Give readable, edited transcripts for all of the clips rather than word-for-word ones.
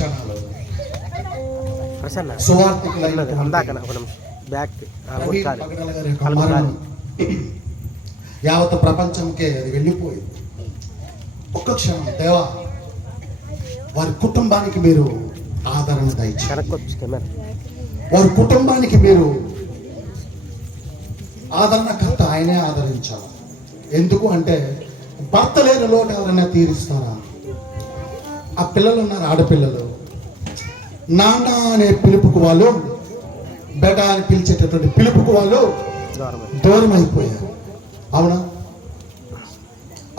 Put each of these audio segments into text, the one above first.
క్షణాలు సువార్తికులైన యావత్ ప్రపంచంకే అది వెళ్ళిపోయింది. ఒక్క క్షణం దేవా వారి కుటుంబానికి మీరు ఆదరణ దయచేయండి. వారి కుటుంబానికి మీరు ఆదరణకర్త, ఆయనే ఆదరించాలి. ఎందుకు అంటే భర్త లేని లోటు ఎవరైనా తీరుస్తారా? ఆ పిల్లలు ఉన్నారు, ఆడపిల్లలు, నాన్న అనే పిలుపుకు వాళ్ళు, బెట అని పిలిచేటటువంటి పిలుపుకు వాళ్ళు దూరం అయిపోయారు. అవునా?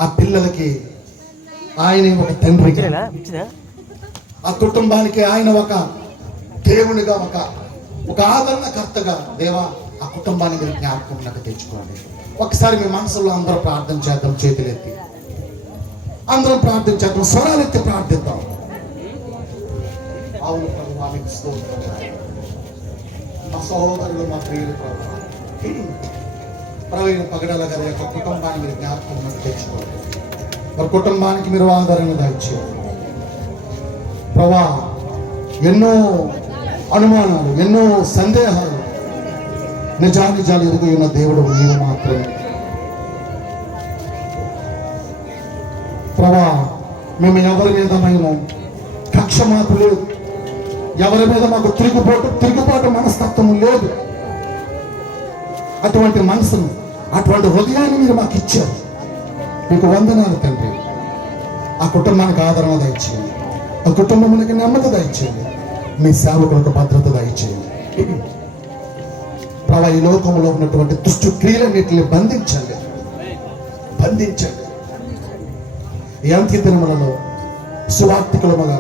ఆ పిల్లలకి ఆయన ఒక తండ్రిగా, ఆ కుటుంబానికి ఆయన ఒక దేవునిగా, ఒక ఆదరణకర్తగా, దేవా ఆ కుటుంబాన్ని మీరు జ్ఞాపకంలోకి తెచ్చుకోండి. ఒకసారి మీ మనసులో అందరూ ప్రార్థన చేద్దాం, చేతులెత్తి అందరం ప్రార్థన చేద్దాం, స్వరాలెత్తి ప్రార్థిద్దాం. అవును ప్రభువా, మీకు స్తోత్రం. మా సహోదరులు, మా ప్రియులు ప్రవీణ్ పగడాల గారి యొక్క కుటుంబాన్ని మీరు జ్ఞాపకంలోకి తెచ్చుకోండి. వారి కుటుంబానికి మీరు ఆదరణ దయచేయండి ప్రభా. ఎన్నో అనుమానాలు, ఎన్నో సందేహాలు, నిజానిజాలు ఎదుగు ఉన్న దేవుడు నీవు మాత్రమే ప్రభా. మేము ఎవరి మీద మేము కక్ష మాకు లేదు, ఎవరి మీద మాకు తిరుగుబాటు మనస్తత్వం లేదు. అటువంటి మనసును, అటువంటి హృదయాన్ని మీరు మాకు ఇచ్చారు. మీకు వందనాలు తండ్రి. ఆ కుటుంబానికి ఆదరణ దయచేయండి, ఆ కుటుంబానికి నెమ్మది దయచేయండి, మీ సేవకులకు భద్రత దయచేయండి ప్రభా. ఈ లోకంలో ఉన్నటువంటి దుష్టు క్రియలన్నింటిని బంధించండి. ఈ అంత్య దినములలో సువార్తికులముగా,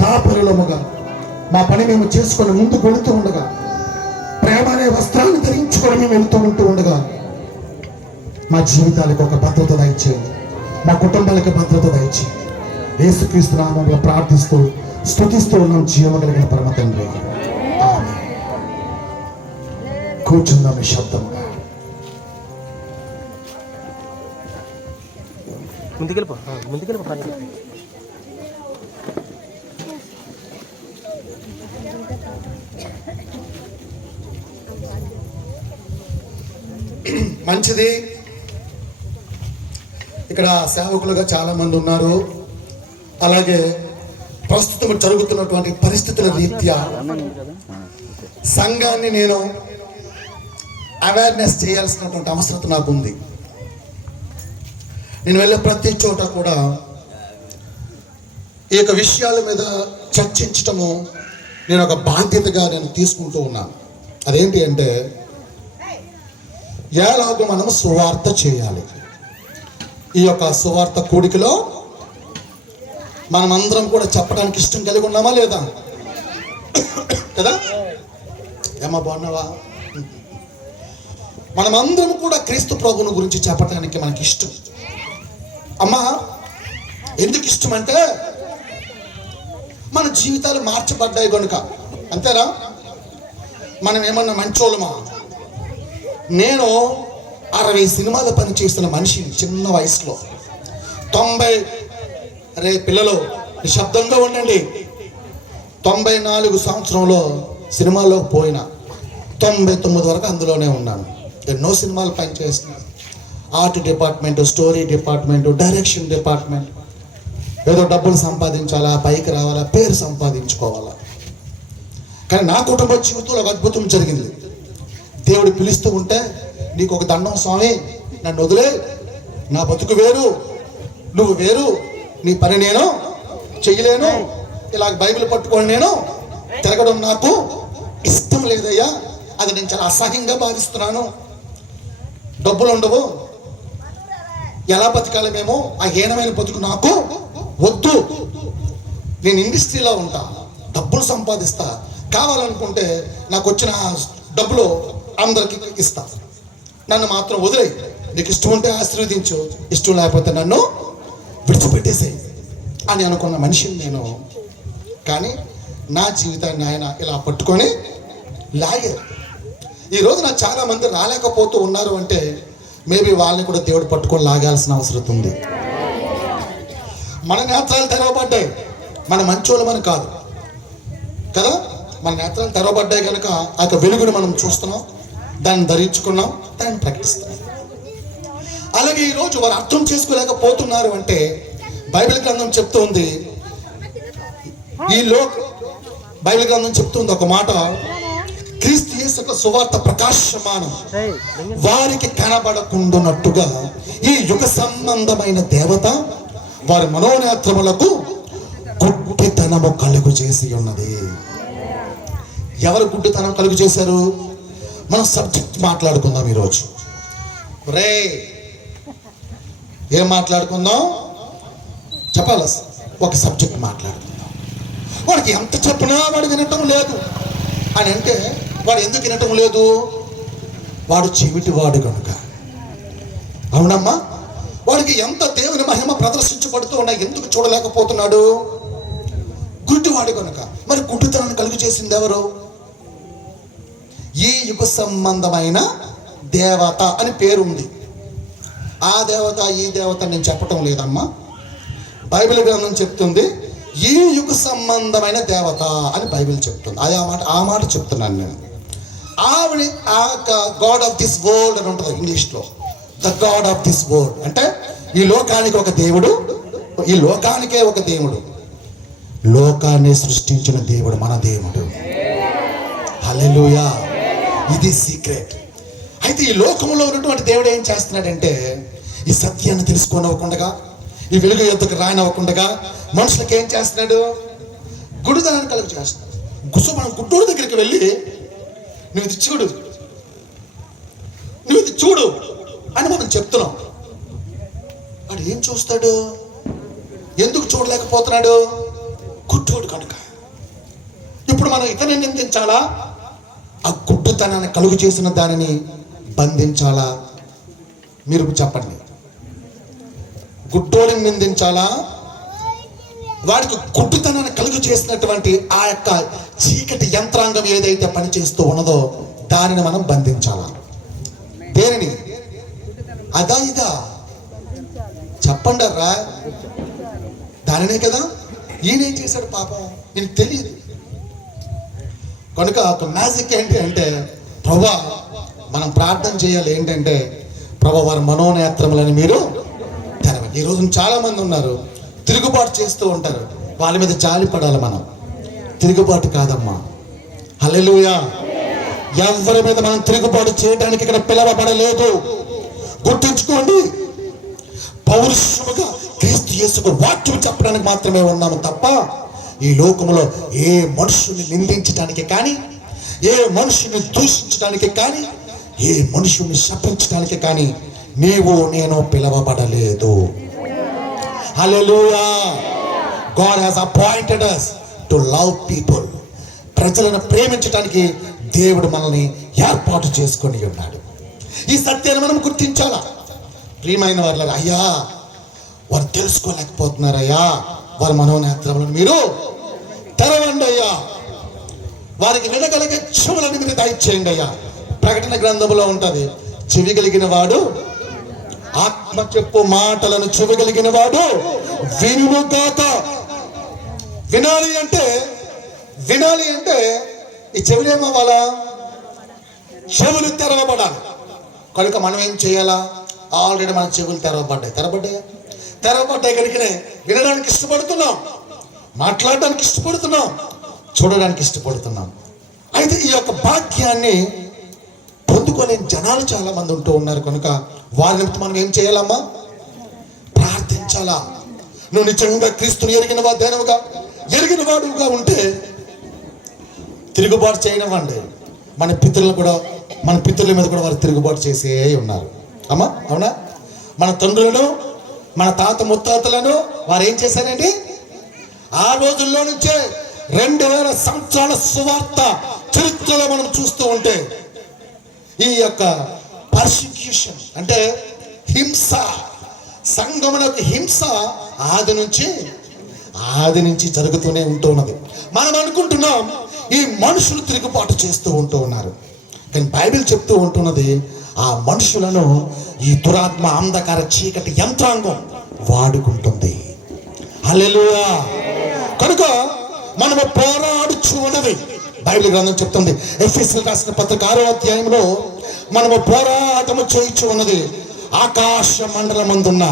కాపరులముగా మా పని మేము చేసుకొని ముందుకు వెళుతూ ఉండగా, ప్రేమ అనే వస్త్రాన్ని ధరించుకొని మేము ఉంటూ ఉండగా, మా జీవితాలకు ఒక భద్రత దయచేయండి, మా కుటుంబాలకు భద్రత దయచేయండి. యేసుక్రీస్తు నామములో ప్రార్థిస్తూ స్తుతిస్తూ ఉన్నాం జీవగలిగిన పరమ తండ్రి. ఆమేన్. కూర్చుందాం శబ్దంగా. ముందుకెళ్ళిపో. మంచిది. ఇక్కడ సేవకులుగా చాలా మంది ఉన్నారు. అలాగే ప్రస్తుతం జరుగుతున్నటువంటి పరిస్థితుల రీత్యా సంఘాన్ని నేను అవేర్నెస్ చేయాల్సినటువంటి అవసరం నాకు ఉంది. నేను వెళ్ళే ప్రతి చోట కూడా ఈ యొక్క విషయాల మీద చర్చించటము నేను ఒక బాధ్యతగా నేను తీసుకుంటూ ఉన్నాను. అదేంటి అంటే, ఎలాగో మనం సువార్త చేయాలి. ఈ యొక్క సువార్త కూడికలో మనమందరం కూడా చెప్పడానికి ఇష్టం కలిగి ఉన్నామా లేదా? కదా ఏమా, బాగున్నావా? మనమందరం కూడా క్రీస్తు ప్రభువుని గురించి చెప్పడానికి మనకి ఇష్టం. అమ్మా, ఎందుకు ఇష్టం అంటే మన జీవితాలు మార్చబడ్డాయి కనుక. అంతేనా? మనం ఏమన్నా మంచోళ్ళమా? నేను 60 సినిమాలు పనిచేస్తున్న మనిషిని చిన్న వయసులో. 90 అరే పిల్లలు నిశ్శబ్దంగా ఉండండి. 94 సంవత్సరంలో సినిమాలో పోయిన 99 వరకు అందులోనే ఉన్నాను. ఎన్నో సినిమాలు పనిచేస్తున్నాను. Art department, story department, direction department. ఏదో డబ్బులు సంపాదించాలా, పైకి రావాలా, పేరు సంపాదించుకోవాలా. కానీ నా కుటుంబ జీవితంలో ఒక అద్భుతం జరిగింది. దేవుడు పిలుస్తూ ఉంటే, నీకు ఒక దండం స్వామి, నన్ను వదిలే, నా బతుకు వేరు, నువ్వు వేరు, నీ పని నేను చెయ్యలేను, ఇలాగ బైబిల్ పట్టుకొని నేను తిరగడం నాకు ఇష్టం లేదయ్యా, అది నేను చాలా అసహ్యంగా భావిస్తున్నాను. డబ్బులు ఉండవు, ఎలా బతకాలి మేము, ఆ హీనమైన బతుకు నాకు వద్దు. నేను ఇండస్ట్రీలో ఉంటా, డబ్బులు సంపాదిస్తా, కావాలనుకుంటే నాకు వచ్చిన డబ్బులు అందరికి ఇస్తా, నన్ను మాత్రం వదిలే. నీకు ఇష్టం ఉంటే ఆశీర్వదించు, ఇష్టం లేకపోతే నన్ను విడిచిపెట్టేసేయి అని అనుకున్న మనిషిని నేను. కానీ నా జీవితాన్ని ఆయన ఇలా పట్టుకొని లాగారు. ఈరోజు నాకు చాలా మంది రాలేకపోతూ ఉన్నారు అంటే మేబీ వాళ్ళని కూడా దేవుడు పట్టుకొని లాగాల్సిన అవసరం ఉంది. మన నేత్రాలు తెరవబడ్డాయి, మన మంచోళ్ళమని కాదు, కదా, మన నేత్రాలు తెరవబడ్డాయి కనుక ఆ యొక్క వెలుగును మనం చూస్తున్నాం, దాన్ని ధరించుకున్నాం, దాన్ని ప్రకటిస్తున్నాం. అలాగే ఈరోజు వారు అర్థం చేసుకోలేకపోతున్నారు అంటే బైబిల్ గ్రంథం చెప్తుంది, బైబిల్ గ్రంథం చెప్తుంది ఒక మాట, క్రీస్తు యేసు యొక్క సువార్త ప్రకాశమానం వారికి కనబడకుండానట్టుగా ఈ యుగ సంబంధమైన దేవత వారి మనోనేత్రములకు గుడ్డితనము కలుగు చేసి ఉన్నది. ఎవరు గుడ్డితనం కలుగు చేశారు? మనం సబ్జెక్ట్ మాట్లాడుకుందాం ఈరోజు. రే ఏం మాట్లాడుకుందాం? చెప్పాలి, ఒక సబ్జెక్ట్ మాట్లాడుకుందాం. వాడికి ఎంత చెప్పినా వాడు వినటం లేదు అని అంటే వాడు ఎందుకు వినటం లేదు? వాడు చెవిటివాడు కనుక. అవునమ్మా, వాడికి ఎంత దేవుని మహిమ ప్రదర్శించబడుతూ ఉన్నా ఎందుకు చూడలేకపోతున్నాడు? గుడ్డివాడు కనుక. మరి గుడ్డితనాన్ని కలుగు చేసింది ఎవరు? ఈ యుగ సంబంధమైన దేవత అని పేరు ఉంది. ఆ దేవత ఈ దేవత నేను చెప్పటం లేదమ్మా, బైబిల్ గ్రంథం చెప్తుంది ఈ యుగ సంబంధమైన దేవత అని బైబిల్ చెప్తుంది. అది ఆ మాట చెప్తున్నాను నేను. ఆవిడ ఆ గాడ్ ఆఫ్ దిస్ వరల్డ్ అని ఉంటుంది ఇంగ్లీష్లో. The God of this world అంటే ఈ లోకానికి ఒక దేవుడు, ఈ లోకానికే ఒక దేవుడు, లోకాన్ని సృష్టించిన దేవుడు మన దేవుడు. హల్లెలూయా. ఇది సీక్రెట్. అయితే ఈ లోకంలో ఉన్నటువంటి దేవుడు ఏం చేస్తున్నాడంటే ఈ సత్యాన్ని తెలుసుకోనివ్వకుండా, ఈ వెలుగు ఎద్దుకు రానివ్వకుండా మనుషులకు ఏం చేస్తున్నాడు? గుడిదనాన్ని కలుగు చేస్తున్నాడు. మనం గుడ్డోడి దగ్గరికి వెళ్ళి నువ్వు ఇది చూడు, నువ్వు ఇది చూడు అని మనం చెప్తున్నాం. వాడు ఏం చూస్తాడు? ఎందుకు చూడలేకపోతున్నాడు? గుడ్డోడు కనుక. ఇప్పుడు మనం ఇతన్ని నిందించాలా? ఆ గుడ్డుతనాన్ని కలుగు చేసిన దానిని బంధించాలా? మీరు చెప్పండి. గుడ్డోడిని నిందించాలా? వాడికి గుడ్డుతనాన్ని కలుగు చేసినటువంటి ఆ యొక్క చీకటి యంత్రాంగం ఏదైతే పనిచేస్తూ ఉన్నదో దానిని మనం బంధించాలా? దేనిని? అదా ఇదా? చెప్పండి రా. దానినే కదా. ఈయనేం చేశాడు పాపం? ఈయన తెలియదు కనుక ఒక మ్యాజిక్ ఏంటి అంటే, ప్రభా మనం ప్రార్థన చేయాలి ఏంటంటే, ప్రభా వారి మనోనేత్రములని మీరు తెరవండి. ఈరోజు చాలా మంది ఉన్నారు తిరుగుబాటు చేస్తూ ఉంటారు, వాళ్ళ మీద జాలి పడాలి మనం. తిరుగుబాటు కాదమ్మా. హల్లెలూయా. ఎవరి మీద మనం తిరుగుబాటు చేయడానికి ఇక్కడ పిలవబడలేదు. గుర్తుంచుకోండి, పౌరుషముగా క్రీస్తు యేసుకు వాక్యం చెప్పడానికి మాత్రమే ఉన్నాము తప్ప ఈ లోకంలో ఏ మనుషుని నిందించడానికి కానీ, ఏ మనుషుని దూషించడానికి కానీ, ఏ మనుషుని శపించడానికి కానీ నీవు నేను పిలవబడలేదు. హల్లెలూయా. God has appointed us to love people. ప్రజలను ప్రేమించడానికి దేవుడు మనల్ని ఏర్పాటు చేసుకొని ఉన్నాడు. ఈ సత్యాన్ని మనం గుర్తించాలా? ప్రియమైన వారు, అయ్యా వారు తెలుసుకోలేకపోతున్నారయ్యా, వారి మనోనేత్రములను మీరు తెరవండి అయ్యా, వారికి వినగలిగే చెవులను మీరు దయచేయండి అయ్యా. ప్రకటన గ్రంథంలో ఉంటది, చెవి కలిగిన వాడు, ఆత్మ చెప్పు మాటలను చెవిగలిగిన వాడు వినుగాక. వినాలి అంటే ఈ చెవులు ఏమవ్వాలా? చెవులు తెరవబడాలి. కనుక మనం ఏం చేయాలా? ఆల్రెడీ మన చెవులు తెరవబడ్డాయి కనుకనే వినడానికి ఇష్టపడుతున్నాం, మాట్లాడడానికి ఇష్టపడుతున్నాం, చూడడానికి ఇష్టపడుతున్నాం. అయితే ఈ యొక్క భాగ్యాన్ని పొందుకోలేని జనాలు చాలా మంది ఉంటూ ఉన్నారు కనుక వారి నిమిత్తం మనం ఏం చేయాలమ్మా? ప్రార్థించాలా. నువ్వు నిజంగా క్రీస్తుని ఎరిగిన వాడుగా ఉంటే తిరుగుబాటు చేయనివ్వండి. మన పితరుల మీద కూడా వారు తిరుగుబాటు చేసే ఉన్నారు అమ్మా. అవునా? మన తండ్రులను, మన తాత ముత్తాతలను వారు ఏం చేశారండి? ఆ రోజుల్లో నుంచే 2000 సంవత్సరాల సువార్త చరిత్రలో మనం చూస్తూ ఉంటే ఈ యొక్క పర్సిక్యూషన్ అంటే హింస, సంఘమునకు హింస ఆది నుంచి జరుగుతూనే ఉంటూ ఉన్నది. మనం అనుకుంటున్నాం ఈ మనుషులు తిరుగుబాటు చేస్తూ ఉంటూ ఉన్నారు, కానీ బైబిల్ చెప్తూ ఉంటున్నది ఆ మనుషులను ఈ దురాత్మ, అంధకార, చీకటి యంత్రాంగం వాడుకుంటుంది. హల్లెలూయా. కనుక మనము పోరాడుచు ఉన్నది. బైబిల్ గ్రంథం చెప్తుంది, ఎఫెసీయులకు రాసిన పత్రిక 6వ అధ్యాయంలో మనము పోరాటము చేయించు ఉన్నది ఆకాశ మండలమందున్న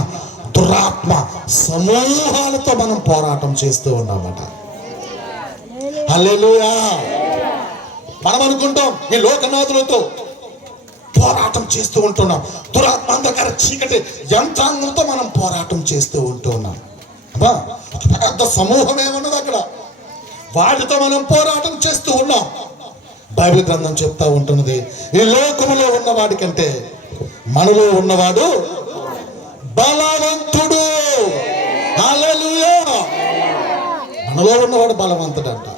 దురాత్మ సమూహాలతో మనం పోరాటం చేస్తూ ఉన్నామట. హల్లెలూయా. మనం అనుకుంటాం ఈ లోకనాథులతో పోరాటం చేస్తూ ఉంటున్నాం, దురాత్మ అంధకార చీకటి యంత్రాంగంతో మనం పోరాటం చేస్తూ ఉంటున్నాం. అబ్బా, పెద్ద సమూహం ఏమన్నది అక్కడ, వాటితో మనం పోరాటం చేస్తూ ఉన్నాం. బైబిల్ గ్రంథం చెప్తా ఉంటున్నది, ఈ లోకములో ఉన్నవాడి కంటే మనలో ఉన్నవాడు బలవంతుడు. హల్లెలూయా. మనలో ఉన్నవాడు బలవంతుడు అంట.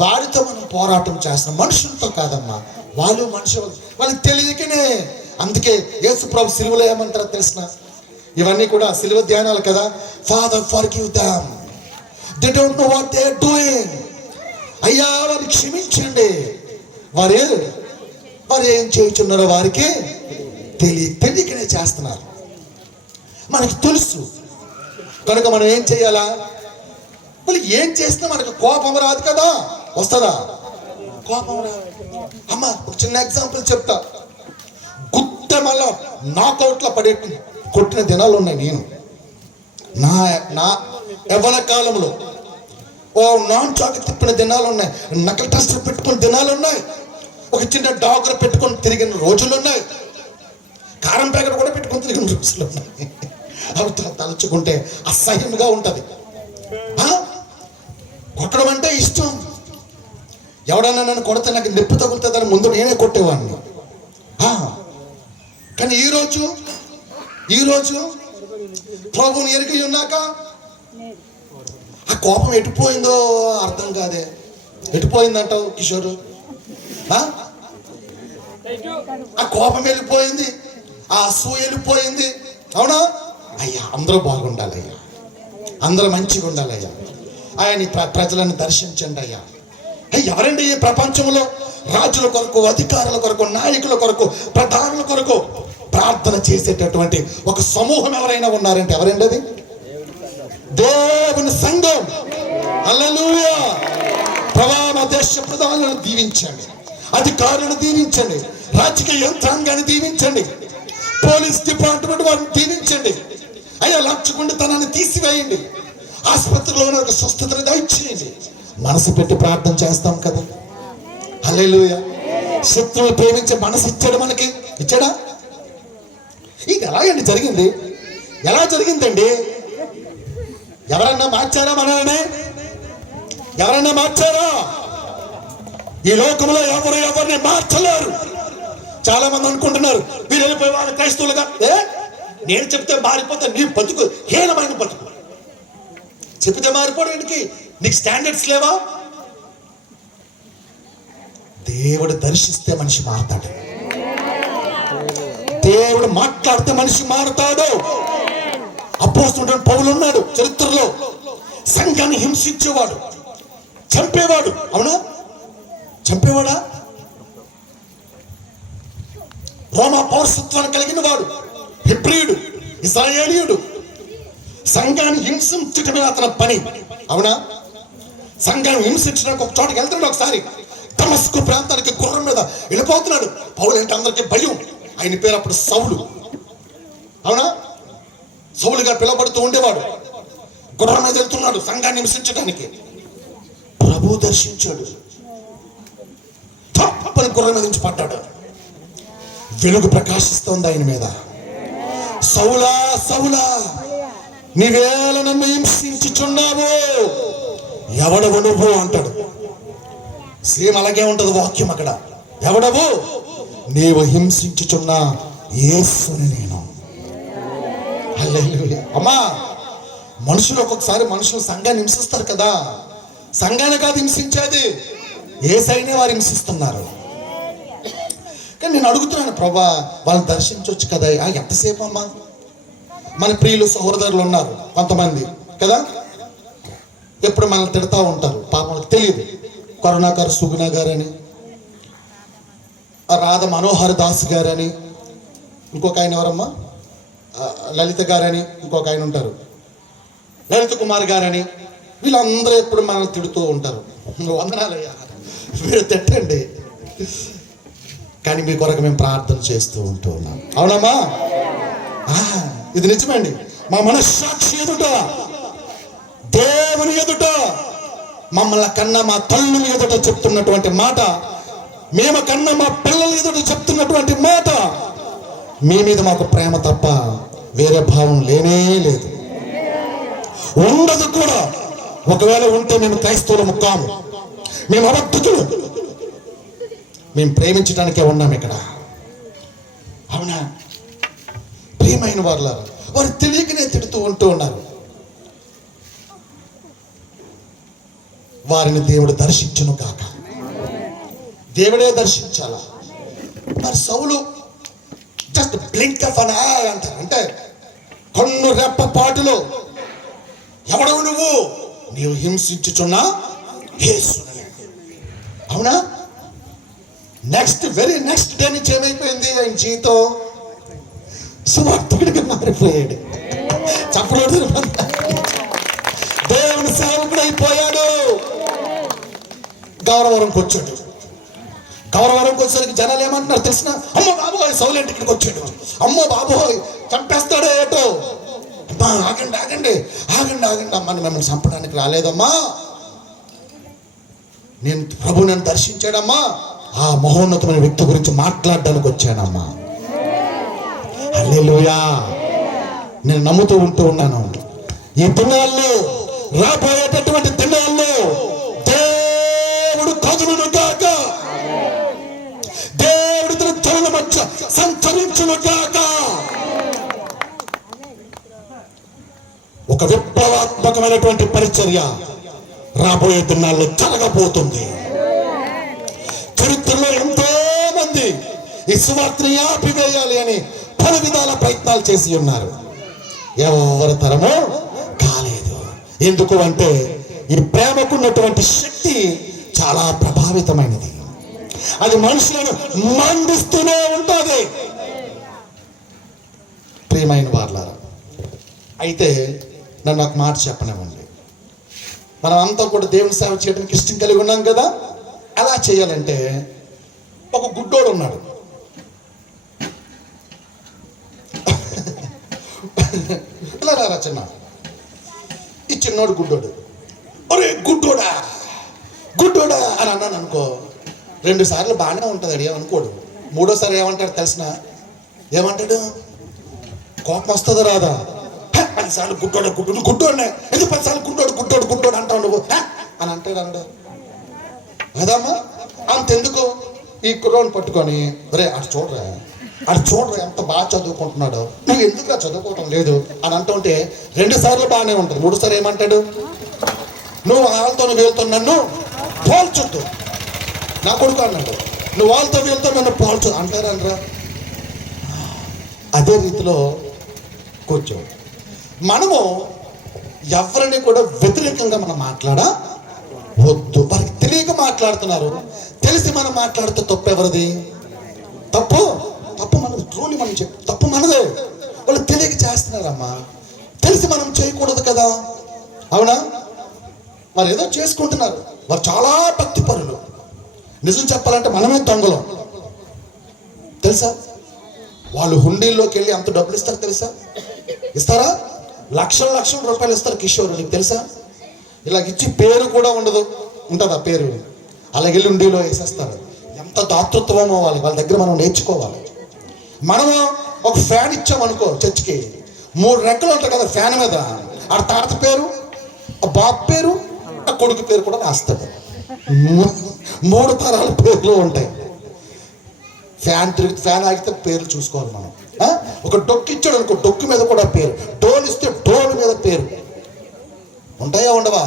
వాడితో మనం పోరాటం చేస్తున్నాం, మనుషులతో కాదమ్మా. వాళ్ళు మనుషులు, వాళ్ళకి తెలియకనే. అందుకే యేసు ప్రభు సిలువలో ఏమంటారో తెలిసిన, ఇవన్నీ కూడా సిలువ ధ్యానాలు కదా. Father forgive them, they don't know what they are doing. అయ్యా వారిని క్షమించండి, వారు ఏం చేయుచున్నారో వారికి తెలియకనే చేస్తున్నారు. మనకి తెలుసు కనుక మనం ఏం చేయాలా? వాళ్ళు ఏం చేసినా మనకు కోపం రాదు కదా. వస్తుందా కోపం? రాదు. అమ్మ ఒక చిన్న ఎగ్జాంపుల్ చెప్తా. గుత్త మళ్ళా నాకౌట్లో పడే కొట్టిన దినాలు ఉన్నాయి. నేను నా యవ్వన కాలంలో ఓ నాన్ చాకు తిప్పిన దినాలు ఉన్నాయి, నకల్ టెస్టులు పెట్టుకున్న దినాలు ఉన్నాయి, ఒక చిన్న డాగర్ పెట్టుకొని తిరిగిన రోజులు ఉన్నాయి, కారం ప్యాకెట్ కూడా పెట్టుకొని తిరిగిన రోజులు ఉన్నాయి. అవి తలుచుకుంటే అసహ్యంగా ఉంటది. కొట్టడం అంటే ఇష్టం. ఎవడన్నా నన్ను కొడితే నాకు నొప్పి తగులుతుందని ముందు నేనే కొట్టేవాడిని. కానీ ఈరోజు ప్రభువుని ఎరిగి ఉన్నాక ఆ కోపం ఎటుపోయిందో అర్థం కాదే. ఎటుపోయిందంటావు కిషోరు? ఆ కోపం వెళ్ళిపోయింది, ఆ అసూయ వెళ్ళిపోయింది. అవునా? అయ్యా అందరూ బాగుండాలయ్యా, అందరూ మంచిగా ఉండాలయ్యా, ఆయన ప్రజలను దర్శించండి అయ్యా. ఎవరండి ఈ ప్రపంచంలో రాజుల కొరకు, అధికారుల కొరకు, నాయకుల కొరకు, ప్రధానుల కొరకు ప్రార్థన చేసేటటువంటి ఒక సమూహం ఎవరైనా ఉన్నారంటే ఎవరండి అది? దేవుని సంఘం. హల్లెలూయా. ప్రభా మా దేశ ప్రధానులను దీవించండి, అధికారులను దీవించండి, రాజకీయ యంత్రాంగాన్ని దీవించండి, పోలీస్ డిపార్ట్మెంట్ వారిని దీవించండి అయ్యా. లక్షకుండితనాన్ని తీసివేయండి, ఆసుపత్రిలో ఒక స్వస్థతను దయచేయండి. మనసు పెట్టి ప్రార్థన చేస్తాం కదా. హల్లెలూయా. శత్రువులు ప్రేమించే మనసు ఇచ్చాడు మనకి, ఇచ్చాడా? ఇది ఎలాగండి జరిగింది? ఎలా జరిగిందండి? ఎవరన్నా మార్చారా? మనల్ని ఎవరన్నా మార్చారా? ఈ లోకంలో ఎవరిని మార్చలేరు. చాలా మంది అనుకుంటున్నారు మీరు వెళ్ళిపోయి వాళ్ళు క్రైస్తవులుగా. నేను చెప్తే మారిపోతే నీ బతుకు హీనమైన బతుకు. చెప్తే మారిపోవడానికి నీకు స్టాండర్డ్స్ లేవా? దేవుడు దర్శిస్తే మనిషి మారతాడు, దేవుడు మాట్లాడితే మనిషి మారతాడు. అపోస్తలుడైన పౌలు ఉన్నాడు చరిత్రలో, సంఘాన్ని హింసించేవాడు, చంపేవాడు. అవునా? చంపేవాడా? రోమా పౌరసత్వాన్ని కలిగిన వాడు, హెబ్రీయుడు, ఇశ్రాయేలీయుడు. సంఘాన్ని హింసించటమే అతని పని. అవునా? సంఘాన్ని హింసించడానికి ఒక చోటకి వెళ్తున్నాడు. ఒకసారి దమస్కు ప్రాంతానికి గుర్రం మీద వెళ్ళిపోతున్నాడు. పౌలు అంటే అందరికీ భయం. ఆయన పేరు అప్పుడు సౌలు. అవునా? సౌలుగా పిలువబడుతూ ఉండేవాడు. గుర్రం మీద వెళ్తున్నాడు సంఘాన్ని హింసించడానికి. ప్రభు దర్శించాడు, తప్పని గుర్రం మీద నుంచి పడ్డాడు. వెలుగు ప్రకాశిస్తోంది ఆయన మీద. సౌలా సౌలా నీవేళ నన్ను హింసించుచున్నావు, ఎవడవు నువ్వు అంటాడు. సేమ్ అలాగే ఉంటది వాక్యం అక్కడ. ఎవడవు? నీవు హింసించుచున్న యేసుని నేను. హల్లెలూయా. అమ్మా, మనుషులు ఒక్కొక్కసారి మనుషులు సంఘాన్ని హింసిస్తారు కదా. సంఘాన్ని కాదు హింసించేది, యేసయ్యనే వారు హింసిస్తున్నారు. కానీ నేను అడుగుతున్నాను, ప్రభా వాళ్ళని దర్శించవచ్చు కదా. ఎంతసేపు అమ్మా? మన ప్రియులు సహోదరులు ఉన్నారు కొంతమంది కదా, ఎప్పుడు మనల్ని తిడతా ఉంటారు. పాపం తెలియదు. కరుణాకర్ సుగుణ గారని, రాధ మనోహర్ దాస్ గారని, ఇంకొక ఆయన ఎవరమ్మా, లలిత గారని, ఇంకొక ఆయన ఉంటారు, లలిత కుమార్ గారని, వీళ్ళందరూ ఎప్పుడు మనల్ని తిడుతూ ఉంటారు. వందనాలయ్యా, మీరు తిట్టండి, కానీ మీ కొరకు మేము ప్రార్థన చేస్తూ ఉన్నాం. అవునమ్మా? ఇది నిజమండి. మా మనస్సాక్షి ఎదుట, దేవుని ఎదుట, మమ్మల్ని కన్నా మా తల్లుల ఎదుట చెప్తున్నటువంటి మాట, మేము కన్నా మా పిల్లల ఎదుట చెప్తున్నటువంటి మాట, మీ మీద మాకు ప్రేమ తప్ప వేరే భావం లేనే లేదు, ఉండదు కూడా. ఒకవేళ ఉంటే మేము క్రైస్తవులము కాము, మేము అబద్ధులు, మేము ప్రేమించడానికే ఉన్నాం ఇక్కడ. అవునా? ప్రియమైన వారులారా, వారు తెలియకనే తిడుతూ ఉన్నారు. వారిని దేవుడు దర్శించును కాక, దేవుడే దర్శించాలా. మరి Saul just blink of an eye అంటారు, అంటే కన్ను రెప్ప పాటులో, ఎవడవు నువ్వు, నీవు హింసించుచున్నా యేసుని. అవునా? వెరీ నెక్స్ట్ డే నుంచి ఏమైపోయింది? ఆయన జీవితం సువార్తికుడిగా మారిపోయాడు. చప్పుడు దేవుని సేవకుడు అయిపోయాడు. గౌరవరంకి వచ్చాడు. గౌరవరంకి వచ్చేసరికి జనాలు ఏమంటున్నారు తెలిసిన? అమ్మ బాబోయ్, సౌలు ఇంటికి వచ్చాడు, అమ్మో బాబోయ్ చంపేస్తాడో ఏటో. అమ్మా ఆగండి ఆగండి ఆగండి ఆగండి, అమ్మని మిమ్మల్ని చంపడానికి రాలేదమ్మా, ప్రభు నన్ను దర్శించాడమ్మా, ఆ మహోన్నతమైన వ్యక్తి గురించి మాట్లాడడానికి వచ్చానమ్మా. హల్లెలూయా. నేను నమ్ముతూ ఉన్నాను, ఈ దినాల్లో, రాబోయేటటువంటి దినాల్లో దేవుడు కదులును గాక, దేవుడు తన చలన మధ్య సంచరించును గాక. ఒక విప్లవాత్మకమైనటువంటి పరిచర్య రాబోయే దినాల్లో జరగబోతుంది. చరిత్రలో ఎంతో మంది ఈ సువార్తని ఆపివేయాలి అని పలు విధాల ప్రయత్నాలు చేసి ఉన్నారు. ఎవరి తరమో కాలేదు. ఎందుకు అంటే ఈ ప్రేమకున్నటువంటి శక్తి చాలా ప్రభావితమైనది. అది మనుషులను మండిస్తూనే ఉంటుంది. ప్రియమైన వారులారా, అయితే నన్ను ఒక మాట చెప్పనివ్వండి. మనం అంతా కూడా దేవుని సేవ చేయడానికి ఇష్టం కలిగి ఉన్నాం కదా. ఎలా చేయాలంటే, ఒక గుడ్డోడు ఉన్నాడు. ఇలా రారా చిన్న, ఈ చిన్నోడు గుడ్డోడు. ఒరే గుడ్డోడా గుడ్డోడా అని అన్నాను అనుకో, 2 సార్లు బాగానే ఉంటుంది, అడి ఏమనుకోడు. 3వసారి ఏమంటాడు తెలిసిన? ఏమంటాడు? కోపం వస్తుందా రాదా? 10 సార్లు గుడ్డోడు గుడ్డోడు గుడ్డోడే, ఎందుకు 10 సార్లు గుడ్డోడు గుడ్డోడు గుడ్డోడు అంటావు నువ్వు అని అంటాడు అన్నాడు కదమ్మా. అంతెందుకు, ఈ కుర్రోని పట్టుకొని, ఒరే అటు చూడరా ఎంత బాగా చదువుకుంటున్నాడు, నువ్వు ఎందుకురా చదువుకోవటం లేదు అని అంటుంటే 2 సార్లు బాగానే ఉంటుంది. 3సారి ఏమంటాడు? నువ్వు వాళ్ళతో వీళ్ళతో నన్ను పోల్చొద్దు, నా కొడుకు అన్నాడు, నువ్వు వాళ్ళతో వీళ్ళతో నన్ను పోల్చొద్దు అంటారనరా. అదే రీతిలో కూర్చో, మనము ఎవరిని కూడా వ్యతిరేకంగా మనం మాట్లాడవద్దు. వారికి తెలియక మాట్లాడుతున్నారు, తెలిసి మనం మాట్లాడితే తప్పు ఎవరిది? తప్పు మనది. ట్రోని మనం తప్పు మనదే. వాళ్ళు తెలియక చేస్తున్నారమ్మా, తెలిసి మనం చేయకూడదు కదా. అవునా? వారు ఏదో చేసుకుంటున్నారు, వారు చాలా భక్తి పరులు. నిజం చెప్పాలంటే మనమే దొంగలం తెలుసా. వాళ్ళు హుండీల్లోకి వెళ్ళి అంత డబ్బులు ఇస్తారు తెలుసా? ఇస్తారా? లక్షల రూపాయలు ఇస్తారు కిషోర్, నీకు తెలుసా? ఇలాగ ఇచ్చి పేరు కూడా ఉంటుందా పేరు, అలాగే వెళ్ళి హుండీలో వేసేస్తారు. ఎంత దాతృత్వమో వాళ్ళ దగ్గర మనం నేర్చుకోవాలి. మనము ఒక ఫ్యాన్ ఇచ్చామనుకో చర్చికి, 3 రెక్కలు ఉంటాయి కదా ఫ్యాన్ మీద, ఆ తాత పేరు, ఆ బాబు పేరు, ఆ కొడుకు పేరు కూడా రాస్తాడు. 3 తరాల పేర్లు ఉంటాయి. ఫ్యాన్ ఆగితే పేర్లు చూసుకోవాలి మనం. ఒక డొక్కు ఇచ్చాడు అనుకో, డొక్కు మీద కూడా పేరు, డోల్ ఇస్తే డోల్ మీద పేరు. ఉంటాయా ఉండవా?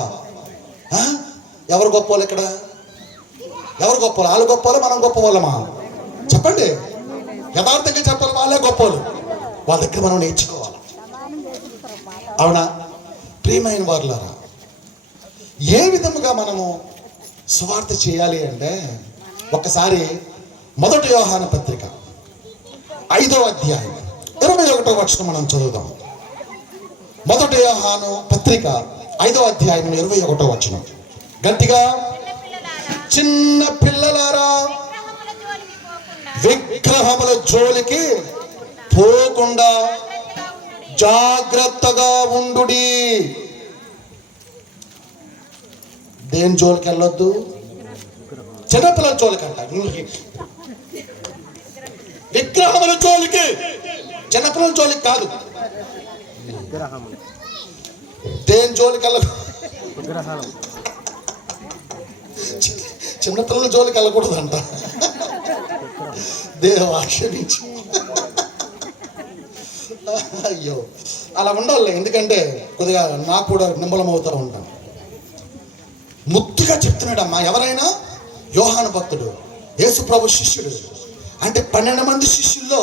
ఎవరు గొప్ప వాళ్ళు ఇక్కడ? ఎవరు గొప్ప వాళ్ళు? వాళ్ళు గొప్ప వాళ్ళ, మనం గొప్ప వాళ్ళమా? చెప్పండి, యథార్థంగా చెప్పాలి. వాళ్ళే గొప్ప వాళ్ళు, వాళ్ళ దగ్గర మనం నేర్చుకోవాలి. అవునా? ప్రియమైన వారులారా, ఏ విధముగా మనము సువార్త చేయాలి అంటే, ఒకసారి 1 యోహాను పత్రిక 5వ అధ్యాయం 21వ వచనం మనం చదువుదాం. 1 యోహాను పత్రిక 5వ అధ్యాయం 21వ వచనం. గట్టిగా, చిన్న పిల్లలారా విగ్రహముల జోలికి పోకుండా జాగ్రత్తగా ఉండుడి. దేని జోలికి వెళ్ళొద్దు? చిన్నపిల్లల జోలికి అంట. విగ్రహముల జోలికి, చిన్నపిల్లల జోలికి కాదు. దేని జోలికి వెళ్ళ, చిన్నపిల్లల జోలికి వెళ్ళకూడదంట. దేవ ఆక్షేపించి, అయ్యో అలా ఉండాలి. ఎందుకంటే కొద్దిగా నాకు కూడా నిమ్మలం అవుతూ ఉంటాను. ముద్దుగా చెప్తున్నాడమ్మా. ఎవరైనా యోహాను భక్తుడు, యేసు ప్రభు శిష్యుడు. అంటే 12 మంది శిష్యుల్లో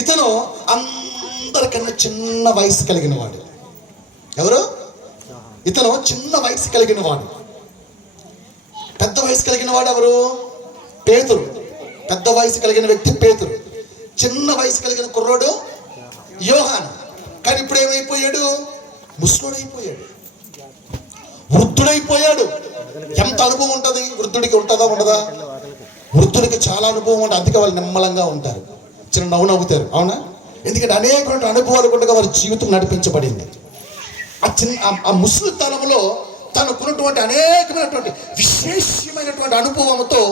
ఇతను అందరికన్నా చిన్న వయసు కలిగిన వాడు. ఎవరు? ఇతను చిన్న వయసు కలిగిన వాడు. పెద్ద వయసు కలిగిన వాడు ఎవరు? పేతురు. పెద్ద వయసు కలిగిన వ్యక్తి పేతురు. చిన్న వయసు కలిగిన కుర్రోడు యోహాను. కానీ ఇప్పుడు ఏమైపోయాడు? ముసలుడైపోయాడు, వృద్ధుడైపోయాడు. ఎంత అనుభవం ఉంటుంది వృద్ధుడికి? ఉంటుందా ఉండదా? వృద్ధుడికి చాలా అనుభవం ఉంటుంది. అందుకే వాళ్ళు నిమ్మలంగా ఉంటారు, చిన్న నవ్వుతారు. అవునా? ఎందుకంటే అనేకమైన అనుభవాలు కూడా వారి జీవితం నడిపించబడింది. ఆ ముసలితనంలో తనకున్నటువంటి అనేకమైనటువంటి విశేషమైనటువంటి అనుభవంతో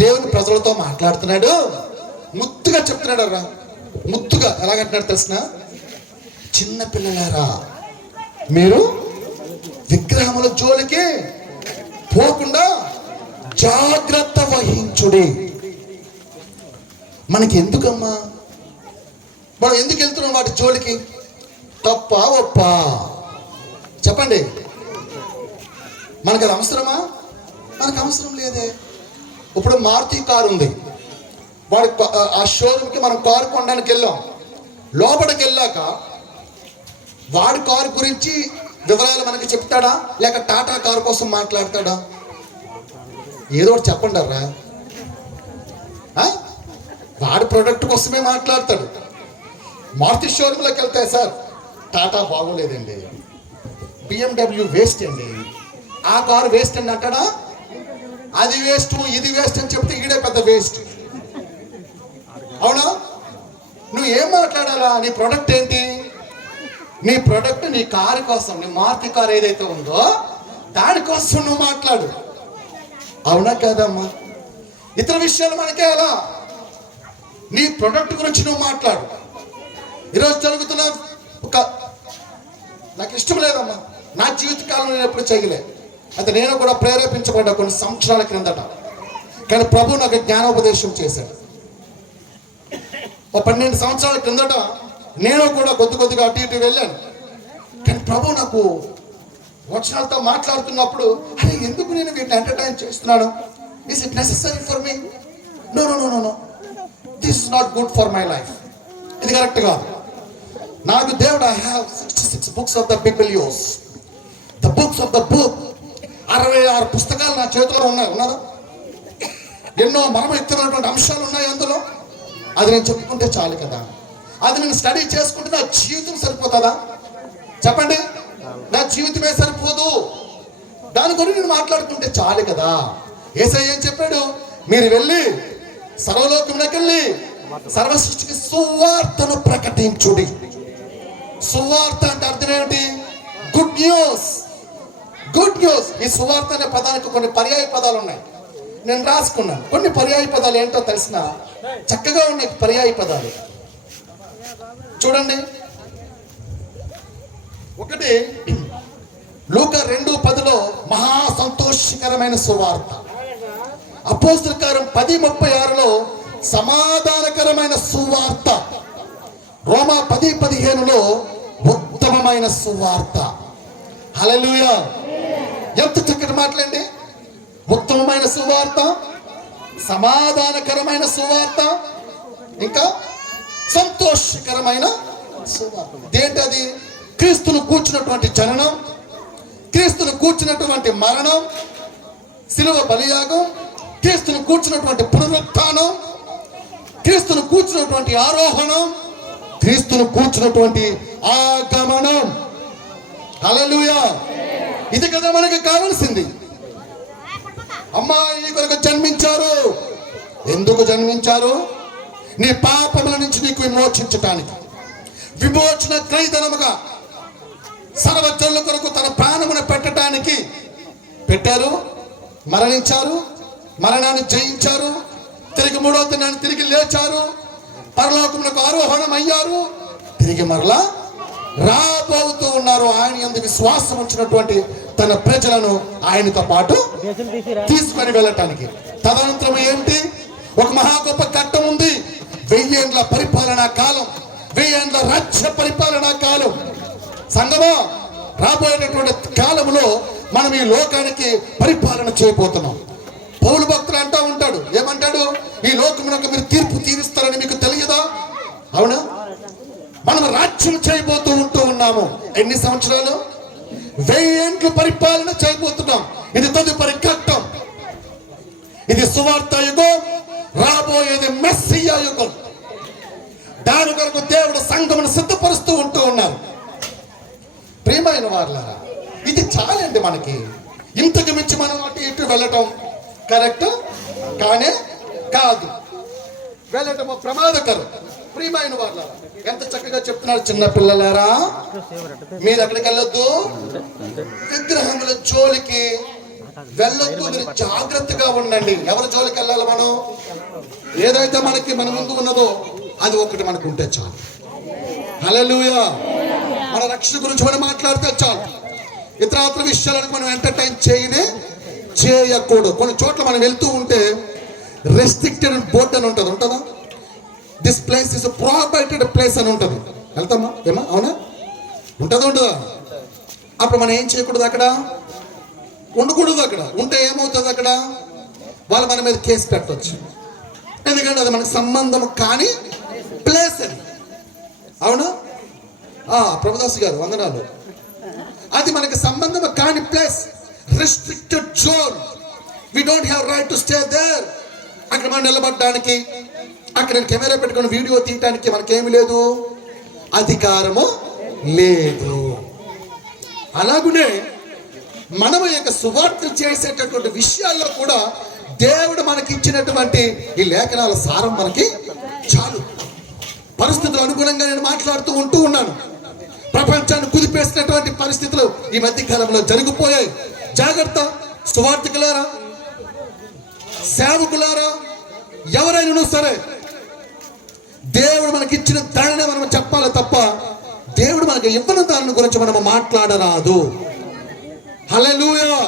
దేవుని ప్రజలతో మాట్లాడుతున్నాడు. ముద్దుగా చెప్తున్నాడు రా. ముద్దుగా ఎలాగంటున్నాడు తెలిసిన? చిన్న పిల్లలారా మీరు విగ్రహముల జోలికి పోకుండా జాగ్రత్త వహించుడి. మనకి ఎందుకమ్మా? మనం ఎందుకు వెళ్తున్నాం వాటి జోలికి? తప్ప ఒప్ప చెప్పండి. మనకు అది అవసరమా? మనకు అవసరం లేదే. ఇప్పుడు మారుతి కారు ఉంది, వాడి ఆ షోరూమ్కి మనం కారు కొనడానికి వెళ్ళాం. లోపలికి వెళ్ళాక వాడి కారు గురించి వివరాలు మనకి చెప్తాడా, లేక టాటా కారు కోసం మాట్లాడతాడా? ఏదో ఒకటి చెప్పండి రా. వాడి ప్రోడక్ట్ కోసమే మాట్లాడతాడు. మారుతి షోరూమ్లోకి వెళ్తే, సార్ టాటా బాగోలేదండి, BMW వేస్ట్ అండి, ఆ కారు వేస్ట్ అండి అంటాడా? అది వేస్ట్, ఇది వేస్ట్ అని చెప్తే ఈడే పెద్ద వేస్ట్. అవునా? నువ్వు ఏం మాట్లాడాలా? నీ ప్రోడక్ట్ ఏంటి? నీ ప్రోడక్ట్ నీ కారు కోసం, నీ మారుతి కారు ఏదైతే ఉందో దానికోసం నువ్వు మాట్లాడు. అవునా కాదమ్మా? ఇతర విషయాలు మనకే అలా. నీ ప్రోడక్ట్ గురించి నువ్వు మాట్లాడు. ఈరోజు జరుగుతున్న నాకు ఇష్టం లేదమ్మా. నా జీవితకాలంలో నేను ఎప్పుడు చేయలే. అయితే నేను కూడా ప్రేరేపించబడ్డా కొన్ని సంవత్సరాల క్రిందట. కానీ ప్రభు నాకు జ్ఞానోపదేశం చేశాడు. 12 సంవత్సరాల క్రిందట నేను కూడా కొద్దిగా అటు ఇటు వెళ్ళాను. కానీ ప్రభు నాకు వచనాలతో మాట్లాడుతున్నప్పుడు, అరే ఎందుకు నేను వీటిని ఎంటర్టైన్ చేస్తున్నాను? Is it necessary for me? No no no no no, this is not good for my life. ఇది కరెక్ట్ కాదు. నాకు దేవుడు, I have 66 books of the Biblios, the books of the book. 66 పుస్తకాలు నా చేతిలో ఉన్నారా? ఎన్నో మర్మయుక్తమైనటువంటి అంశాలు ఉన్నాయి అందులో. అది నేను చెప్పుకుంటే చాలు కదా. అది నేను స్టడీ చేసుకుంటే నా జీవితం సరిపోతుందా? చెప్పండి. నా జీవితమే సరిపోదు. దాని గురించి నేను మాట్లాడుకుంటే చాలు కదా. యేసయ్య ఏం చెప్పాడు? మీరు వెళ్ళి సర్వలోకంలోకి వెళ్ళి సర్వ సృష్టికి సువార్తను ప్రకటించుడి. సువార్త అంటే అర్థం ఏమిటి? Good news. Good news. ఈ సువార్త అనే పదానికి కొన్ని పర్యాయ పదాలు ఉన్నాయి. నేను రాసుకున్నాను. కొన్ని పర్యాయ పదాలు ఏంటో తెలిసిన చక్కగా ఉన్నాయి పర్యాయ పదాలు. చూడండి. ఒకటి లూకా 2:10 మహా సంతోషకరమైన సువార్త. అపోస్తలుల కార్యం 10:36 సమాధానకరమైన సువార్త. రోమా 10:15 ఉత్తమమైన సువార్త. హల్లెలూయా. ఎంత చక్కటి మాటలండి. ఉత్తమమైన సువార్త, సమాధానకరమైన సువార్త, ఇంకా సంతోషకరమైన సువార్త. ఏంటది? క్రీస్తును కూర్చున్నటువంటి జననం, క్రీస్తును కూర్చున్నటువంటి మరణం, శిలువ బలియాగం, క్రీస్తును కూర్చున్నటువంటి పునరుత్థానం, క్రీస్తును కూర్చున్నటువంటి ఆరోహణం, క్రీస్తును కూర్చున్నటువంటి ఆగమనం. హల్లెలూయా. ఇది కదా మనకి కావాల్సింది. అమ్మా నీ కొరకు జన్మించారు. ఎందుకు జన్మించారు? నీ పాపముల నుంచి నీకు విమోచించటానికి, విమోచన క్రయధనముగా సర్వజనుల కొరకు తన ప్రాణమును పెట్టడానికి పెట్టారు. మరణించారు, మరణాన్ని జయించారు, తిరిగి మూడవ దినాన్ని తిరిగి లేచారు, పరలోకమునకు ఆరోహణం అయ్యారు, తిరిగి మరలా రాబోతూ ఉన్నారు. ఆయన యందు విశ్వాసం ఉంచినటువంటి తన ప్రజలను ఆయనతో పాటు తీసుకొని వెళ్ళటానికి. తదనంతరం ఏంటి? ఒక మహా గొప్ప ఘట్టం ఉంది. 1000 ఏండ్ల పరిపాలనా కాలం, 1000 ఏండ్ల రాజ్య పరిపాలనా కాలం. సంగమా, రాబోయేటటువంటి కాలంలో మనం ఈ లోకానికి పరిపాలన చేయబోతున్నాం. పౌలు భక్తుడు అంటూ ఉంటాడు, ఏమంటాడు? ఈ లోకమునకు మీరు తీర్పు తీరుస్తారని మీకు తెలియదా? అవునా? మనం రాజ్యం చేయబోతూ ఉన్నాము. ఎన్ని సంవత్సరాలు? 1000 ఏండ్లు పరిపాలన చేయబోతున్నాం. ఇది తదుపరి ఘట్టం. ఇది సువార్త యుగం, రాబోయేది మెస్సియా యుగం. దాని కొరకు దేవుడు సంఘమును సిద్ధపరుస్తూ ఉన్నారు. ప్రియమైన వారలారా, ఇది చాలండి మనకి. ఇంతకు మించి మనం అటు ఇటు వెళ్ళటం కరెక్ట్ కానే కాదు. వెళ్ళటం ప్రమాదకరం. ప్రియమైన వారలారా, ఎంత చక్కగా చెప్తున్నారు. చిన్న పిల్లలారా, మీరు ఎక్కడికి వెళ్ళొద్దు, విగ్రహముల జోలికి వెళ్ళొద్దు, మీరు జాగ్రత్తగా ఉండండి. ఎవరి జోలికి వెళ్ళాలి? మనం ఏదైతే మన ముందు ఉన్నదో అది ఒకటి మనకు ఉంటే చాలు. హల్లెలూయా. మన రక్షణ గురించి మనం మాట్లాడితే చాలు. ఇతర విషయాలకు మనం ఎంటర్టైన్ చేయకూడదు. కొన్ని చోట్ల మనం వెళ్తూ ఉంటే రెస్ట్రిక్టెడ్ బోర్డ్ అని ఉంటుందా? This place is prohibited place అని ఉంటుంది. వెళ్తామా? ఏమా? అవునా? ఉంటుందా? అప్పుడు మనం ఏం చేయకూడదు, అక్కడ ఉండకూడదు. అక్కడ ఉంటే ఏమవుతుంది? అక్కడ వాళ్ళు మన మీద కేసు పెట్టవచ్చు. ఎందుకంటే అది మనకు సంబంధం కాని ప్లేస్ అని. అవునా? ప్రభుదాస్ గారు వందనాలు. అది మనకి సంబంధం కాని place, restricted zone. We don't have right to stay there. అక్కడ మనం నిలబడడానికి, అక్కడ కెమెరా పెట్టుకుని వీడియో తీయడానికి మనకేమి లేదు, అధికారము లేదు. అలాగునే మనము యొక్క సువార్త చేసేటటువంటి విషయాల్లో కూడా దేవుడు మనకి ఇచ్చినటువంటి ఈ లేఖనాల సారం మనకి చాలు. పరిస్థితులు అనుగుణంగా నేను మాట్లాడుతూ ఉన్నాను. ప్రపంచాన్ని కుదిపేసినటువంటి పరిస్థితులు ఈ మధ్య కాలంలో జరిగిపోయాయి. జాగ్రత్త. సువార్తికులారా, సేవకులారా, ఎవరైనా సరే దేవుడు మనకి ఇచ్చిన దానినే మనం చెప్పాలి తప్ప దేవుడు మనకి ఇవ్వని దాని గురించి మనం మాట్లాడరాదు. హల్లెలూయా.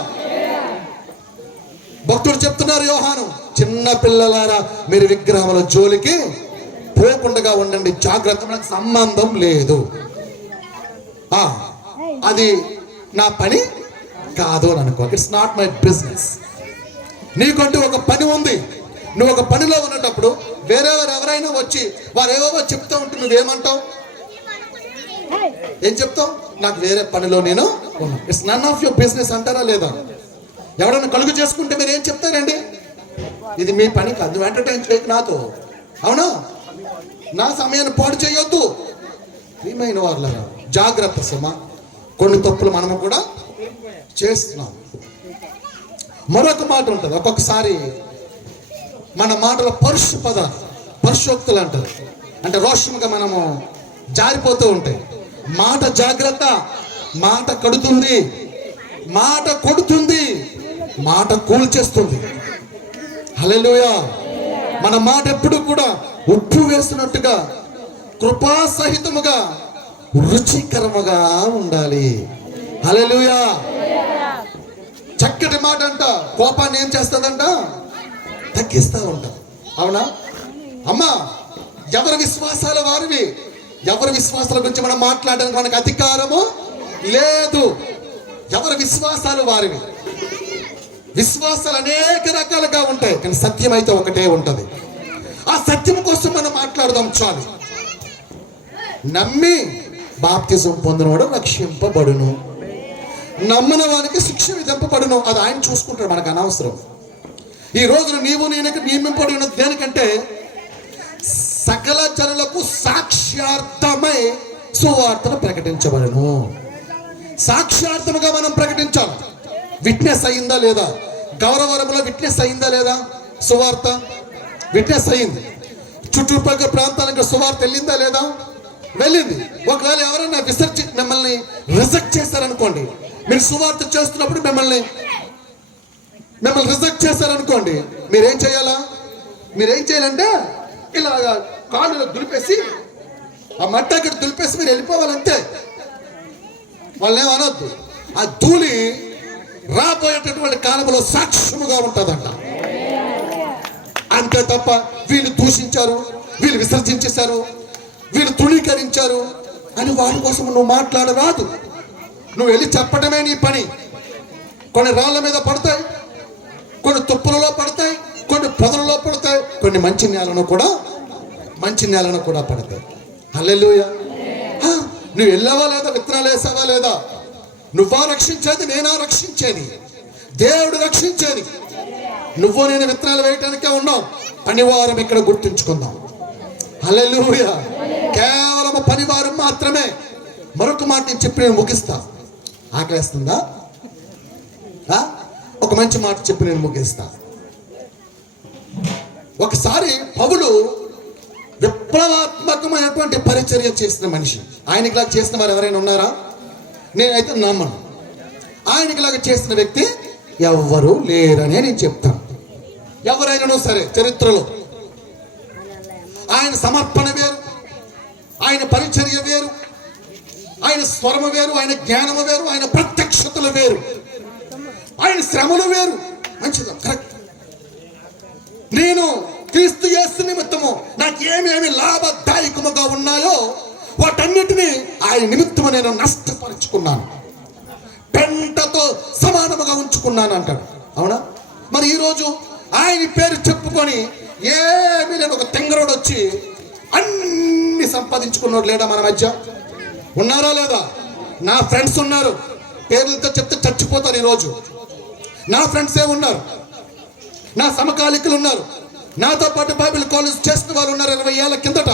భక్తుడు చెప్తున్నారు యోహాను, చిన్న పిల్లలారా మీరు విగ్రహముల జోలికి పోకుండా ఉండండి, జాగ్రత్త, మనకు సంబంధం లేదు, అది నా పని కాదు అని అనుకో. It's not my business. నీకంటూ ఒక పని ఉంది. నువ్వు ఒక పనిలో ఉన్నప్పుడు వేరేవారు ఎవరైనా వచ్చి వారు ఏవో చెప్తూ ఉంటే నువ్వేమంటావు? ఏం చెప్తావు? నాకు వేరే పనిలో నేను ఉన్నా. It's none of your business అంటారా లేదా? ఎవరైనా కలుగు చేసుకుంటే మీరు ఏం చెప్తారండి? ఇది మీ పని కాదు, నువ్వు ఎంటర్టైన్ చేయకు నాతో. అవునా? నా సమయాన్ని పాడు చేయొద్దు. ప్రియమైన వారులారా, జాగ్రత్త సుమా. కొన్ని తప్పులు మనము కూడా చేస్తున్నాం. మరొక మాట ఉంటుంది. ఒక్కొక్కసారి మన మాటలో పరుషోక్తులు అంటారు. అంటే రోషంగా మనము జారిపోతూ ఉంటాయి. మాట జాగ్రత్త. మాట కడుతుంది, మాట కొడుతుంది, మాట కూల్చేస్తుంది. హల్లెలూయా. మన మాట ఎప్పుడు కూడా ఉప్పు వేసినట్టుగా కృపా సహితముగా రుచికరముగా ఉండాలి. హల్లెలూయా. చక్కటి మాట అంట కోపాన్ని ఏం చేస్తుందంట? తగ్గిస్తూ ఉంటుంది. అవునా? అమ్మా, ఎవరి విశ్వాసాల వారివి. ఎవరి విశ్వాసాల గురించి మనం మాట్లాడడానికి మనకు అధికారము లేదు. ఎవరి విశ్వాసాలు వారివి. విశ్వాసాలు అనేక రకాలుగా ఉంటాయి, కానీ సత్యం అయితే ఒకటే ఉంటుంది. ఆ సత్యం కోసం మనం మాట్లాడదాం చాలు. నమ్మి బాప్తిజం పొందినవాడు రక్షింపబడును, నమ్మన వానికి శిక్ష విధింపబడును. అది ఆయన చూసుకుంటాడు, మనకు అనవసరం. ఈ రోజున నీవు నేను నియమింపబడి ఉన్నది దేనికంటే సకల జనులకు సాక్ష్యార్థమై సువార్తను ప్రకటించబడును. సాక్ష్యార్థముగా మనం ప్రకటించాలి. విట్నెస్ అయిందా లేదా? గౌరవరంలో విట్నెస్ అయిందా లేదా? సువార్త విట్నెస్ అయింది. చుట్టుపక్కల ప్రాంతాలకు సువార్త వెళ్ళిందా లేదా? వెళ్ళింది. ఒకవేళ ఎవరైనా మిమ్మల్ని రిజెక్ట్ చేశారనుకోండి, మీరు సువార్త చేస్తున్నప్పుడు మిమ్మల్ని రిజెక్ట్ చేశారనుకోండి, మీరేం చేయాలంటే ఇలాగా కాళ్ళు దులిపేసి ఆ మట్టి అక్కడ దులిపేసి మీరు వెళ్ళిపోవాలంతే. వాళ్ళని ఏమనొద్దు. ఆ ధూళి రాబోయేటటువంటి కాలంలో సాక్ష్యముగా ఉంటుందంట. అంతే తప్ప వీళ్ళు దూషించారు, వీళ్ళు విసర్జించేశారు, వీళ్ళు తృణీకరించారు అని వారి కోసం నువ్వు మాట్లాడరాదు. నువ్వు వెళ్ళి చెప్పడమే నీ పని. కొన్ని రాళ్ళ మీద పడతాయి, కొన్ని తుప్పులలో పడతాయి, కొన్ని పొదలలో పడతాయి, కొన్ని మంచి నేలను కూడా పడతాయి. హల్లెలూయా. నువ్వు వెళ్ళావా లేదా? విత్తనాలు వేసావా లేదా? నువ్వా రక్షించేది? నేనా రక్షించేది? దేవుడు రక్షించేది. నువ్వు నేను విత్తనాలు వేయటానికే ఉన్నాం. పనివారం ఇక్కడ గుర్తుంచుకుందాం. హల్లెలూయా. కేవలం పనివారం మాత్రమే. మరొక మాట నేను చెప్పి నేను ముగిస్తా. ఆకలేస్తుందా? ఒక మంచి మాట చెప్పి నేను ముగిస్తా. ఒకసారి పౌలు విప్లవాత్మకమైనటువంటి పరిచర్య చేసిన మనిషి. ఆయనకిలాగా చేసిన వారు ఎవరైనా ఉన్నారా? నేనైతే నమ్మను. ఆయనకిలాగా చేసిన వ్యక్తి ఎవ్వరూ లేరనే నేను చెప్తాను. ఎవరైనా సరే చరిత్రలో ఆయన సమర్పణ వేరు, ఆయన పరిచర్య వేరు, ఆయన స్వరము వేరు, ఆయన జ్ఞానము వేరు, ఆయన ప్రత్యక్షతలు వేరు, ఆయన శ్రమలు వేరు. మంచిది, కరెక్ట్. నేను క్రీస్తు యేసు నిమిత్తము నాకు ఏమేమి లాభదాయకముగా ఉన్నాయో వాటన్నిటినీ ఆయన నిమిత్తము నేను నష్టపరుచుకున్నాను, పెంటతో సమానముగా ఉంచుకున్నాను అంటాడు. అవునా? మరి ఈరోజు ఆయన పేరు చెప్పుకొని ఏమీ లేని ఒక తెంగరోడు వచ్చి అన్ని సంపాదించుకున్నాడు లేడా మన మధ్య? ఉన్నారా లేదా? నా ఫ్రెండ్స్ ఉన్నారు, పేర్లతో చెప్తే చచ్చిపోతారు. ఈరోజు నా ఫ్రెండ్సే ఉన్నారు, నా సమకాలికులు ఉన్నారు, నాతో పాటు బైబిల్ కాలేజ్ చేసిన వాళ్ళు ఉన్నారు 20 ఏళ్ల కిందట.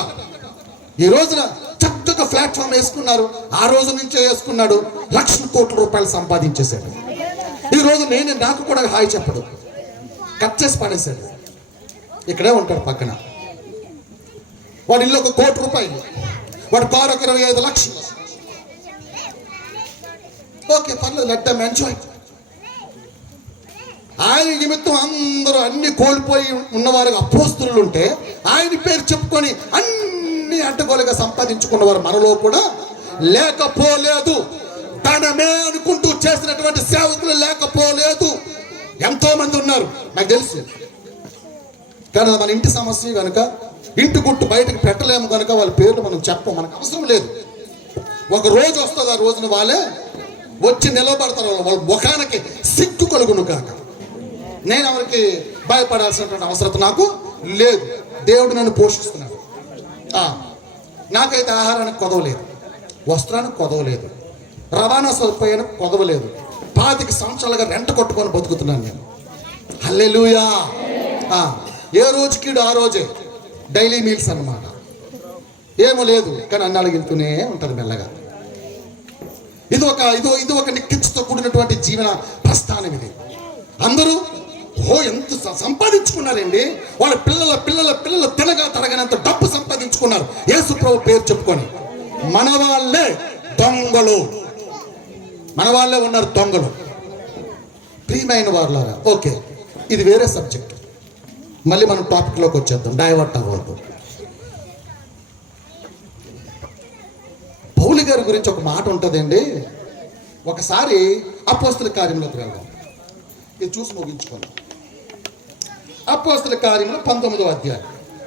ఈ రోజున చక్కగా ప్లాట్ఫామ్ వేసుకున్నారు. ఆ రోజు నుంచే వేసుకున్నాడు, లక్షల కోట్ల రూపాయలు సంపాదించేశాడు. ఈ రోజు నాకు కూడా హాయ్ చెప్పడు, కట్ చేసి పడేశాడు. ఇక్కడే ఉంటాడు పక్కన. వాడి ఇల్లు 1 కోటి రూపాయలు, వాడి కారు 25 లక్షలు. ఓకే, పర్లేదు, లెట్ దెమ్ ఎంజాయ్. ఆయన నిమిత్తం అందరూ అన్ని కోల్పోయి ఉన్నవారు అపోస్తలులు ఉంటే ఆయన పేరు చెప్పుకొని అన్ని అడ్డగోలుగా సంపాదించుకున్నవారు మనలో కూడా లేకపోలేదు. ధనమే అనుకుంటూ చేసినటువంటి సేవకులు లేకపోలేదు. ఎంతో మంది ఉన్నారు, నాకు తెలుసు. కానీ మన ఇంటి సమస్య కనుక, ఇంటి గుట్టు బయటకు పెట్టలేము కనుక వాళ్ళ పేర్లు మనం చెప్పం, మనకు అవసరం లేదు. ఒక రోజు వస్తుంది, ఆ రోజున వాళ్ళే వచ్చి నిలబడతారు. వాళ్ళ ముఖానికి సిగ్గు కలుగును కాక. నేను ఎవరికి భయపడాల్సినటువంటి అవసరం నాకు లేదు. దేవుడు నన్ను పోషిస్తున్నాడు. నాకైతే ఆహారానికి కొదవలేదు, వస్త్రానికి కొదవలేదు, రవాణా సదుపాయానికి కొదవలేదు. 25 సంవత్సరాలుగా రెంట కొట్టుకొని బతుకుతున్నాను నేను. హల్లెలూయా. ఏ రోజుకి ఆ రోజే డైలీ మీల్స్ అన్నమాట. ఏమో లేదు, కానీ అన్నాళ్ళు వెళ్తూనే ఉంటుంది మెల్లగా. ఇది ఒక నిక్కచ్చితో కూడినటువంటి జీవన ప్రస్థానం ఇది. అందరూ ఎంత సంపాదించుకున్నారండి. వాళ్ళ పిల్లల తినగా తరగనంత డబ్బు సంపాదించుకున్నారు యేసు ప్రభు పేరు చెప్పుకొని. మన వాళ్ళే దొంగలు, మన వాళ్ళే ఉన్నారు దొంగలు. ప్రియమైన వారులారా, ఓకే, ఇది వేరే సబ్జెక్ట్. మళ్ళీ మనం టాపిక్లోకి వచ్చేద్దాం, డైవర్ట్ అవ్వద్దు. పౌలు గారి గురించి ఒక మాట ఉంటుందండి. ఒకసారి అపోస్తల కార్యంలోకి వెళ్దాం, ఇది చూసి ముగించుకోండి. అపోస్తల కార్యములు 19వ అధ్యాయం.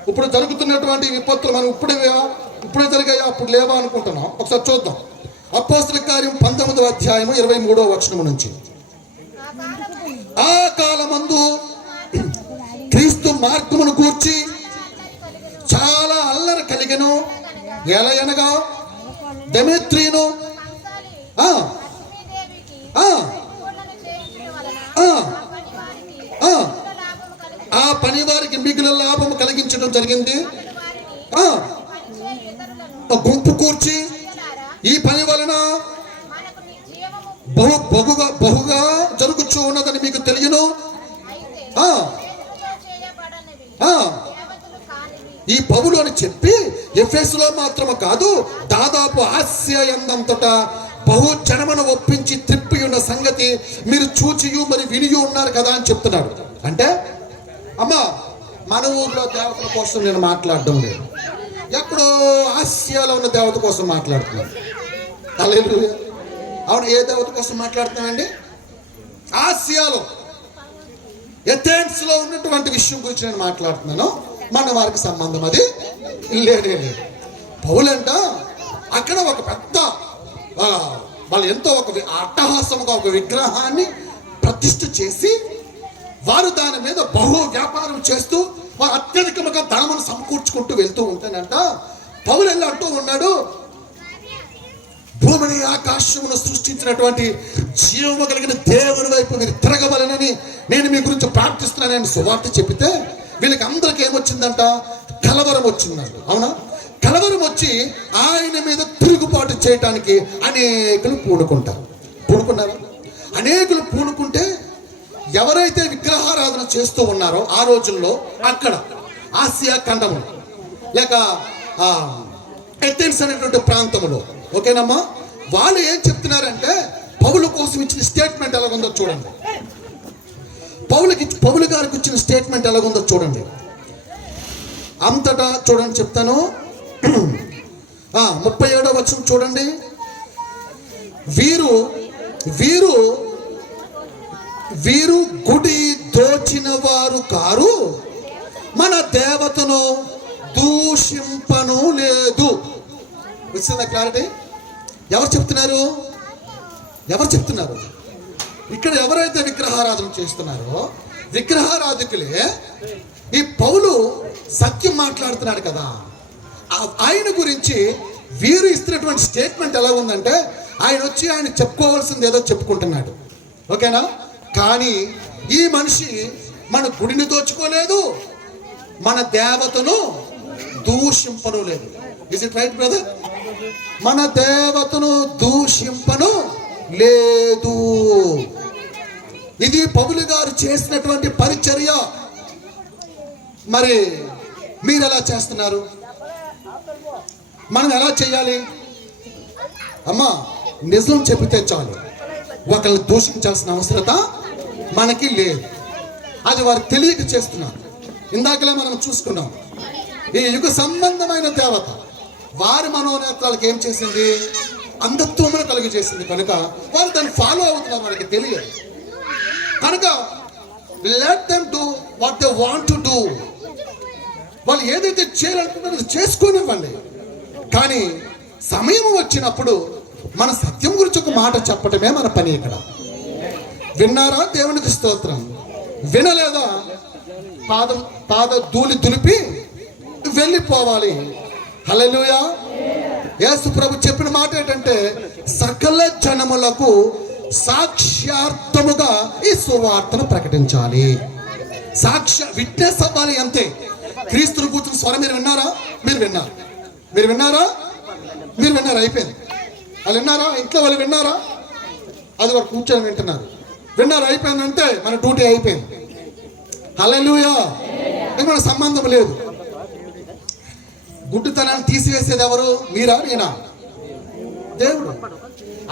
ఇప్పుడు జరుగుతున్నటువంటి విపత్తులు మనం ఇప్పుడే జరిగాయా, అప్పుడు లేవా అనుకుంటున్నాం. ఒకసారి చూద్దాం. అపోస్తల కార్యం 19వ అధ్యాయము 23వ వచనం నుంచి. ఆ కాలమందు క్రీస్తు మార్గమును గూర్చి చాలా అల్లరి కలిగెను. ఎలయనగా డెమెత్రీను ఆ పని వారికి మిగిలిన లాభము కలిగించడం జరిగింది. గుంపు కూర్చి ఈ పని వలన బహుగా జరుగుచూ ఉన్నదని మీకు తెలియను. ఆ ఈ పౌలు అని చెప్పి ఎఫెసులో మాత్రము కాదు, దాదాపు ఆసియా యందంతటా బహు జనమును ఒప్పించి త్రిప్పి ఉన్న సంగతి మీరు చూచియు మరి వినియు ఉన్నారు కదా అని చెప్తున్నాడు. అంటే అమ్మా, మన ఊర్లో దేవతల కోసం నేను మాట్లాడడం లేదు, ఎక్కడో ఆసియాలో ఉన్న దేవత కోసం మాట్లాడుతున్నాను. హల్లెలూయా. అవును, ఏ దేవత కోసం మాట్లాడుతున్నానండి? ఆసియాలో ఎథెన్స్ లో ఉన్నటువంటి విషయం గురించి నేను మాట్లాడుతున్నాను. మన వారికి సంబంధం అది లేనే లేదు. పౌలంట అక్కడ ఒక పెద్ద వాళ్ళు ఎంతో ఒక అట్టహాసముగా ఒక విగ్రహాన్ని ప్రతిష్ఠ చేసి వారు దాని మీద బహు వ్యాపారం చేస్తూ వారు అత్యధికముగా ధనమును సమకూర్చుకుంటూ వెళ్తూ ఉంటానంట. పౌలు వెళ్ళి అంటూ ఉన్నాడు, భూమిని ఆకాశమును సృష్టించినటువంటి జీవము కలిగిన దేవుని వైపు మీరు తిరగవలనని నేను మీ గురించి ప్రార్థిస్తున్నానని సువార్త చెబితే వీళ్ళకి అందరికి ఏమొచ్చిందంట? కలవరం వచ్చిందంట. అవునా? కలవరం వచ్చి ఆయన మీద తిరుగుబాటు చేయటానికి అనేకులు పూనుకున్నారు. అనేకులు పూనుకుంటే ఎవరైతే విగ్రహారాధన చేస్తూ ఉన్నారో ఆ రోజుల్లో అక్కడ ఆసియా ఖండము లేక ఎథెన్స్ అనేటువంటి ప్రాంతంలో, ఓకేనమ్మా, వాళ్ళు ఏం చెప్తున్నారంటే పౌలు కోసం ఇచ్చిన స్టేట్మెంట్ ఎలాగుందో చూడండి. పౌలు గారికి ఇచ్చిన స్టేట్మెంట్ ఎలాగుందో చూడండి. అంతటా చూడండి, చెప్తాను. 37వ వచనం చూడండి. వీరు గుడి దోచిన వారు కారు, మన దేవతను దూషింపను లేదు. వచ్చిందా క్లారిటీ? ఎవరు చెప్తున్నారు? ఇక్కడ ఎవరైతే విగ్రహారాధన చేస్తున్నారో విగ్రహారాధకులే ఈ పౌలు సత్యం మాట్లాడుతున్నాడు కదా, ఆయన గురించి వీరు ఇస్తున్నటువంటి స్టేట్మెంట్ ఎలా ఉందంటే ఆయన వచ్చి ఆయన చెప్పుకోవాల్సింది ఏదో చెప్పుకుంటున్నాడు, ఓకేనా? కానీ ఈ మనిషి మన గుడిని దోచుకోలేదు, మన దేవతను దూషింపను లేదు. Is it right brother? మన దేవతను దూషింపను లేదు. ఇది పౌలు గారు చేసినటువంటి పరిచర్య. మరి మీరు ఎలా చేస్తున్నారు? మనం ఎలా చేయాలి? అమ్మా, నిజం చెబితే చాలు, ఒకరిని దూషించాల్సిన అవసరత మనకి లేదు. అది వారు తెలియక చేస్తున్నారు. ఇందాకలే మనం చూసుకున్నాం, ఈ యుగ సంబంధమైన దేవత వారి మనోనేత్రాలకు ఏం చేసింది? అంధత్వమును కలిగి చేసింది. కనుక వారు దాన్ని ఫాలో అవుతున్నారు, వాళ్ళకి తెలియదు. కనుక let them do what they want to do. వాళ్ళు ఏదైతే చేయాలనుకుంటారో చేసుకోనివ్వండి. కానీ సమయం వచ్చినప్పుడు మన సత్యం గురించి ఒక మాట చెప్పటమే మన పని. ఇక్కడ విన్నారా? దేవునికి స్తోత్రం. వినలేదా? పాద ధూళి దులిపి వెళ్ళిపోవాలి. హల్లెలూయా. యేసు ప్రభు చెప్పిన మాట ఏంటంటే సకల జనములకు సాక్ష్యార్థముగా ఈ సువార్తను ప్రకటించాలి. విట్నెస్ అవ్వాలి అంతే. క్రీస్తుని కూర్చుని స్వరం మీరు విన్నారా? మీరు విన్నారా? అయిపోయింది. వాళ్ళు విన్నారా? ఇంట్లో వాళ్ళు విన్నారా? అది వారు కూర్చొని వింటున్నారు. విన్నారా? అయిపోయిందంటే మన డ్యూటీ అయిపోయింది. హల్లెలూయా. మన సంబంధం లేదు. గుడ్డితనాన్ని తీసివేసేది ఎవరు? మీరా? నేనా? దేవుడు.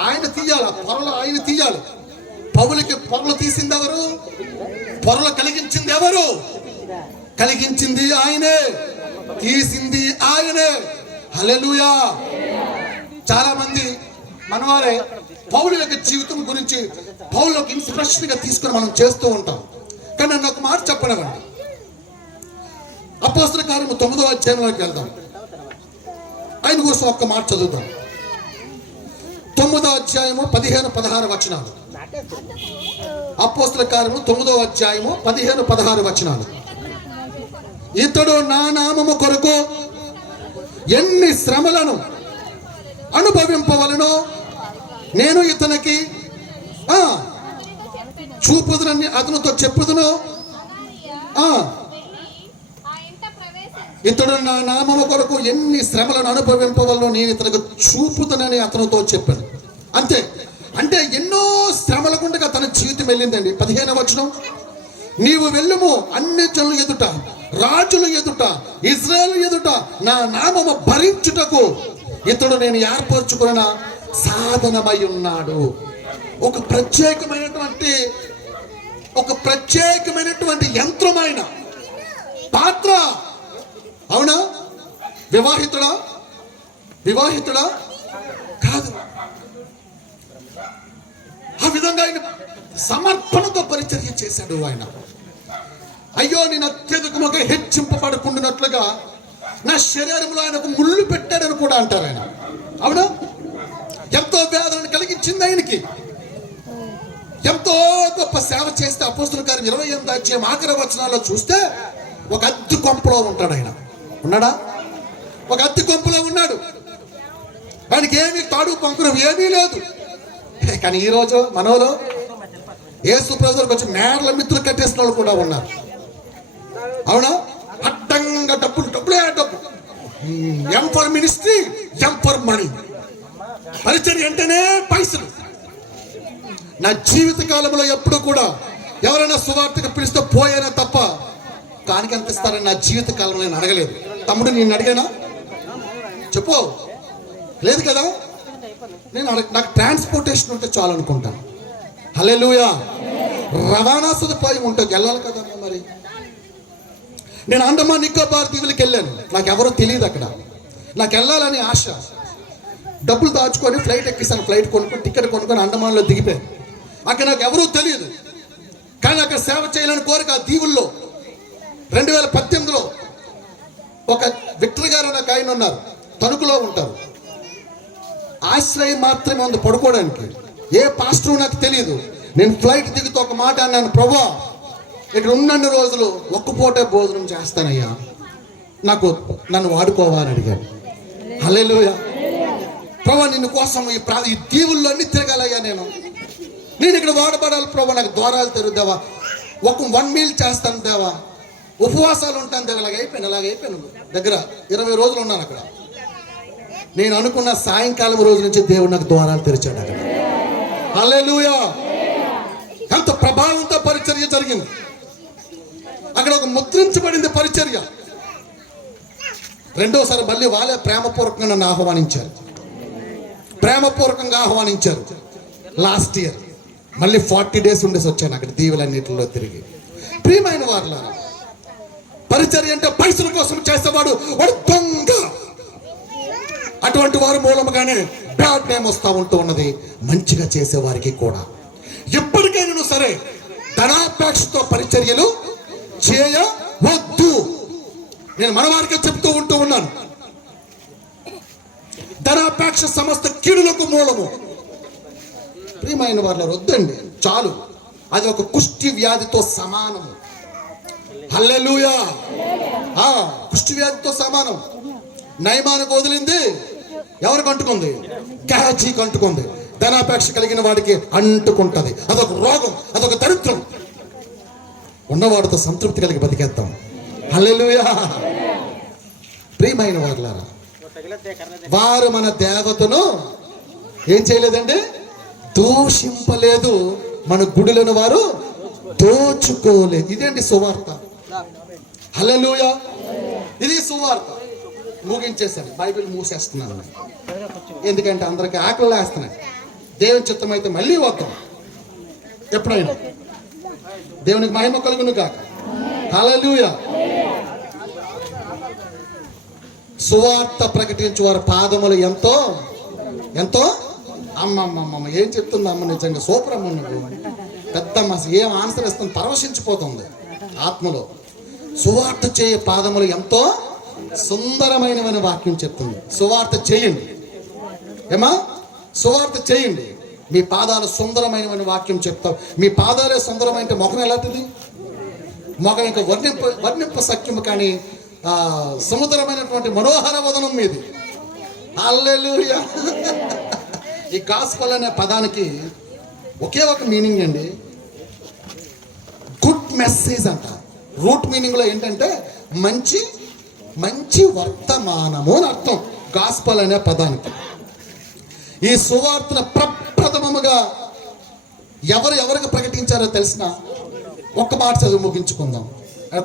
ఆయన తీయాలి. పొరలు ఆయన తీయాలి. పౌలుకి పొరలు తీసింది ఎవరు? పొరలు కలిగించింది ఎవరు? కలిగించింది ఆయనే, తీసింది ఆయనే. హల్లెలూయా. చాలా మంది మనవారే పౌలు యొక్క జీవితం గురించి పౌలు యొక్క ఇన్స్పిరేషన్ గా తీసుకుని మనం చేస్తూ ఉంటాం. కానీ నన్ను ఒక మాట చెప్పనివ్వండి. అపోస్తల కార్యము 9వ అధ్యాయంలోకి వెళ్దాం. ఆయన కోసం ఒక్క మాట చదువుతాం. 9వ అధ్యాయము 15-16 వచనాలు. అపోస్తల కార్యము 9వ అధ్యాయము 15-16 వచనాలు. ఇతడు నా నామము కొరకు ఎన్ని శ్రమలను అనుభవింపవలనో నేను ఇతనికి చూపుదునని అతనితో చెప్పుదును. ఇతడు నా నామము కొరకు ఎన్ని శ్రమలను అనుభవింపవలనో నేను ఇతనికి చూపుదునని అతనితో చెప్పాను. అంతే. అంటే ఎన్నో శ్రమల గుండగా తన జీవితం వెళ్ళిందండి. 15వ వచనం, నీవు వెళ్ళుము అన్ని జనుల ఎదుట, రాజుల ఎదుట, ఇజ్రాయేలు ఎదుట నా నామము భరించుటకు ఇతడు నేను ఏర్పరచుకున్న సాధనమై ఉన్నాడు. ఒక ప్రత్యేకమైనటువంటి యంత్రమైన పాత్ర. అవునా? వివాహితుడా కాదు. ఆ విధంగా ఆయన సమర్పణతో పరిచర్య చేశాడు. ఆయన అయ్యో నేను అత్యధికముగా హెచ్చింపబడకుండానట్లుగా నా శరీరంలో ఆయనకు ముళ్ళు పెట్టాడని కూడా అంటారు ఆయన. అవునా? ఎంతో వేదన కలిగించింది ఆయనకి. ఎంతో గొప్ప సేవ చేస్తే అపోస్తుల కార్యం 28వ అధ్యాయం ఆఖరి వచనాల్లో చూస్తే ఒక అద్దె కొంపలో ఉంటాడు ఆయన. ఉన్నాడా? ఒక అద్దె కొంపలో ఉన్నాడు. ఆయనకి ఏమీ తాడు పంకురం ఏమీ లేదు. కానీ ఈరోజు మనలో యేసు ప్రభువుకి వచ్చి మేడల మిత్రులు కట్టేసిన వాళ్ళు కూడా ఉన్నారు. అవునా? అడ్డంగా డబ్బులే డబ్బు. M for ministry, M for money. పరిచర్య అంటేనే పైసలు. నా జీవిత కాలంలో ఎప్పుడు కూడా ఎవరైనా సువార్తకు పిలిస్తే పోయేనా తప్ప కానికి ఎంత ఇస్తారని నా జీవిత కాలంలో నేను అడగలేదు. తమ్ముడు నేను అడిగానా? చెప్పు. లేదు కదా. నాకు ట్రాన్స్పోర్టేషన్ ఉంటే చాలు అనుకుంటాను. హల్లెలూయా. రవాణా సదుపాయం ఉంటుంది, వెళ్ళాలి కదా. మరి నేను అండమాన్ నికోబార్ దీవులకి వెళ్ళాను. నాకు ఎవరో తెలియదు అక్కడ. నాకు వెళ్ళాలని ఆశ. డబ్బులు దాచుకొని ఫ్లైట్ ఎక్కిస్తాను. ఫ్లైట్ కొనుక్కొని టికెట్ కొనుక్కొని అండమాన్లో దిగిపోయాను. అక్కడ నాకు ఎవరూ తెలియదు. కానీ అక్కడ సేవ చేయాలని కోరిక. ఆ దీవుల్లో 2018లో ఒక విక్టర్ గారు నాకు ఆయన ఉన్నారు. తణుకులో ఉంటారు. ఆశ్రయం మాత్రమే ఉంది పడుకోవడానికి. ఏ పాస్టర్ నాకు తెలియదు. నేను ఫ్లైట్ దిగుతూ ఒక మాట అన్నాను, ప్రభువా ఇక్కడ ఉన్నన్ని రోజులు ఒక్క పూటే భోజనం చేస్తానయ్యా, నన్ను వాడుకోవాలని అడిగాను. హల్లెలూయా. ప్రభువా నిన్ను కోసం ఈ దీవుల్లో అన్ని తిరగాలయ్యా. నేను ఇక్కడ వాడబడాలి ప్రభువా. నాకు ద్వారాలు తెరుద్దావా. 1 మీల్ చేస్తాను దేవా. ఉపవాసాలు ఉంటాను దేవా. అలాగైపోయాను. దగ్గర 20 రోజులు ఉన్నాను అక్కడ. నేను అనుకున్న సాయంకాలం రోజు నుంచి దేవుడు నాకు ద్వారాలు తెరిచాడు అక్కడ. హల్లెలూయా. ఎంత ప్రభావంతో పరిచర్య జరిగింది అక్కడ. ఒక ముద్రించబడింది పరిచర్య. రెండోసారి మళ్ళీ వాళ్ళే ప్రేమపూర్వకంగా నన్ను ఆహ్వానించారు. లాస్ట్ ఇయర్ మళ్ళీ 40 days ఉండేసి వచ్చాను అక్కడ దీవులన్నిటిలో తిరిగి. ప్రియమైన వారులారా, పరిచర్య అంటే పైసల కోసం చేసేవాడు వాడు దొంగ. అటువంటి వారి మూలముగానే బ్యాడ్ నేమ్ వస్తూ ఉన్నది మంచిగా చేసేవారికి కూడా. ఎప్పటికైనా సరే ధనాపేక్షతో పరిచర్యలు చేయవద్దు. నేను మనవారికే చెప్తూ ఉన్నాను. ధనాపేక్ష సమస్త కీడులకు మూలము. ప్రియమైన వారిలో వద్దండి, చాలు. అది ఒక కుష్టి వ్యాధితో సమానము. హల్లెలూయా. కుష్టి వ్యాధితో సమానం. నయమానికి వదిలింది ఎవరికి అంటుకుంది? గేహజీకి అంటుకుంది. ధనాపేక్ష కలిగిన వాడికి అంటుకుంటది. అదొక రోగం, అదొక దరిద్రం. ఉన్నవాడితో సంతృప్తి కలిగి బతికేద్దాం. హల్లెలూయా. ప్రియమైన వారులారా, వారు మన దేవతను ఏం చేయలేదండి? దూషింపలేదు. మన గుడులను వారు దోచుకోలేదు. ఇదేంటి సువార్త. హల్లెలూయా. ఇది సువార్త. ముగించేశాను. బైబిల్ మూసేస్తున్నాను. ఎందుకంటే అందరికి ఆకలి వేస్తున్నాయి. దేవుని చిత్తం అయితే మళ్ళీ వద్దాం ఎప్పుడైనా. దేవునికి మహిమ కలుగును కాక. హల్లెలూయా. సువార్త ప్రకటించు వారి పాదములు ఎంతో ఎంతో. అమ్మమ్మమ్మ ఏం చెప్తుంది అమ్మ, నిజంగా సూపర్ అమ్మ. నువ్వు పెద్ద ఏం ఆన్సర్ ఇస్తుంది, పరవశించిపోతుంది ఆత్మలో. సువార్త చేయ పాదములు ఎంతో సుందరమైనవని వాక్యం చెప్తుంది. సువార్త చేయండి ఏమా, సువార్త చేయండి. మీ పాదాలు సుందరమైనవని వాక్యం చెప్తావు. మీ పాదాలే సుందరమైతే ముఖం ఎలాంటిది? ముఖం ఇంకా వర్ణింప సఖ్యము కానీ సముద్రమైనటువంటి మనోహర వదనం మీది. హల్లెలూయా. ఈ గాస్పెల్ అనే పదానికి ఒకే ఒక మీనింగ్ అండి, గుడ్ మెసేజ్ అంట. రూట్ మీనింగ్లో ఏంటంటే మంచి మంచి వర్తమానము అని అర్థం గాస్పెల్ అనే పదానికి. ఈ సువార్తను ప్రప్రథమముగా ప్రథమముగా ఎవరికి ప్రకటించారో తెలిసిన ఒక్క మాట చదువు ముగించుకుందాం.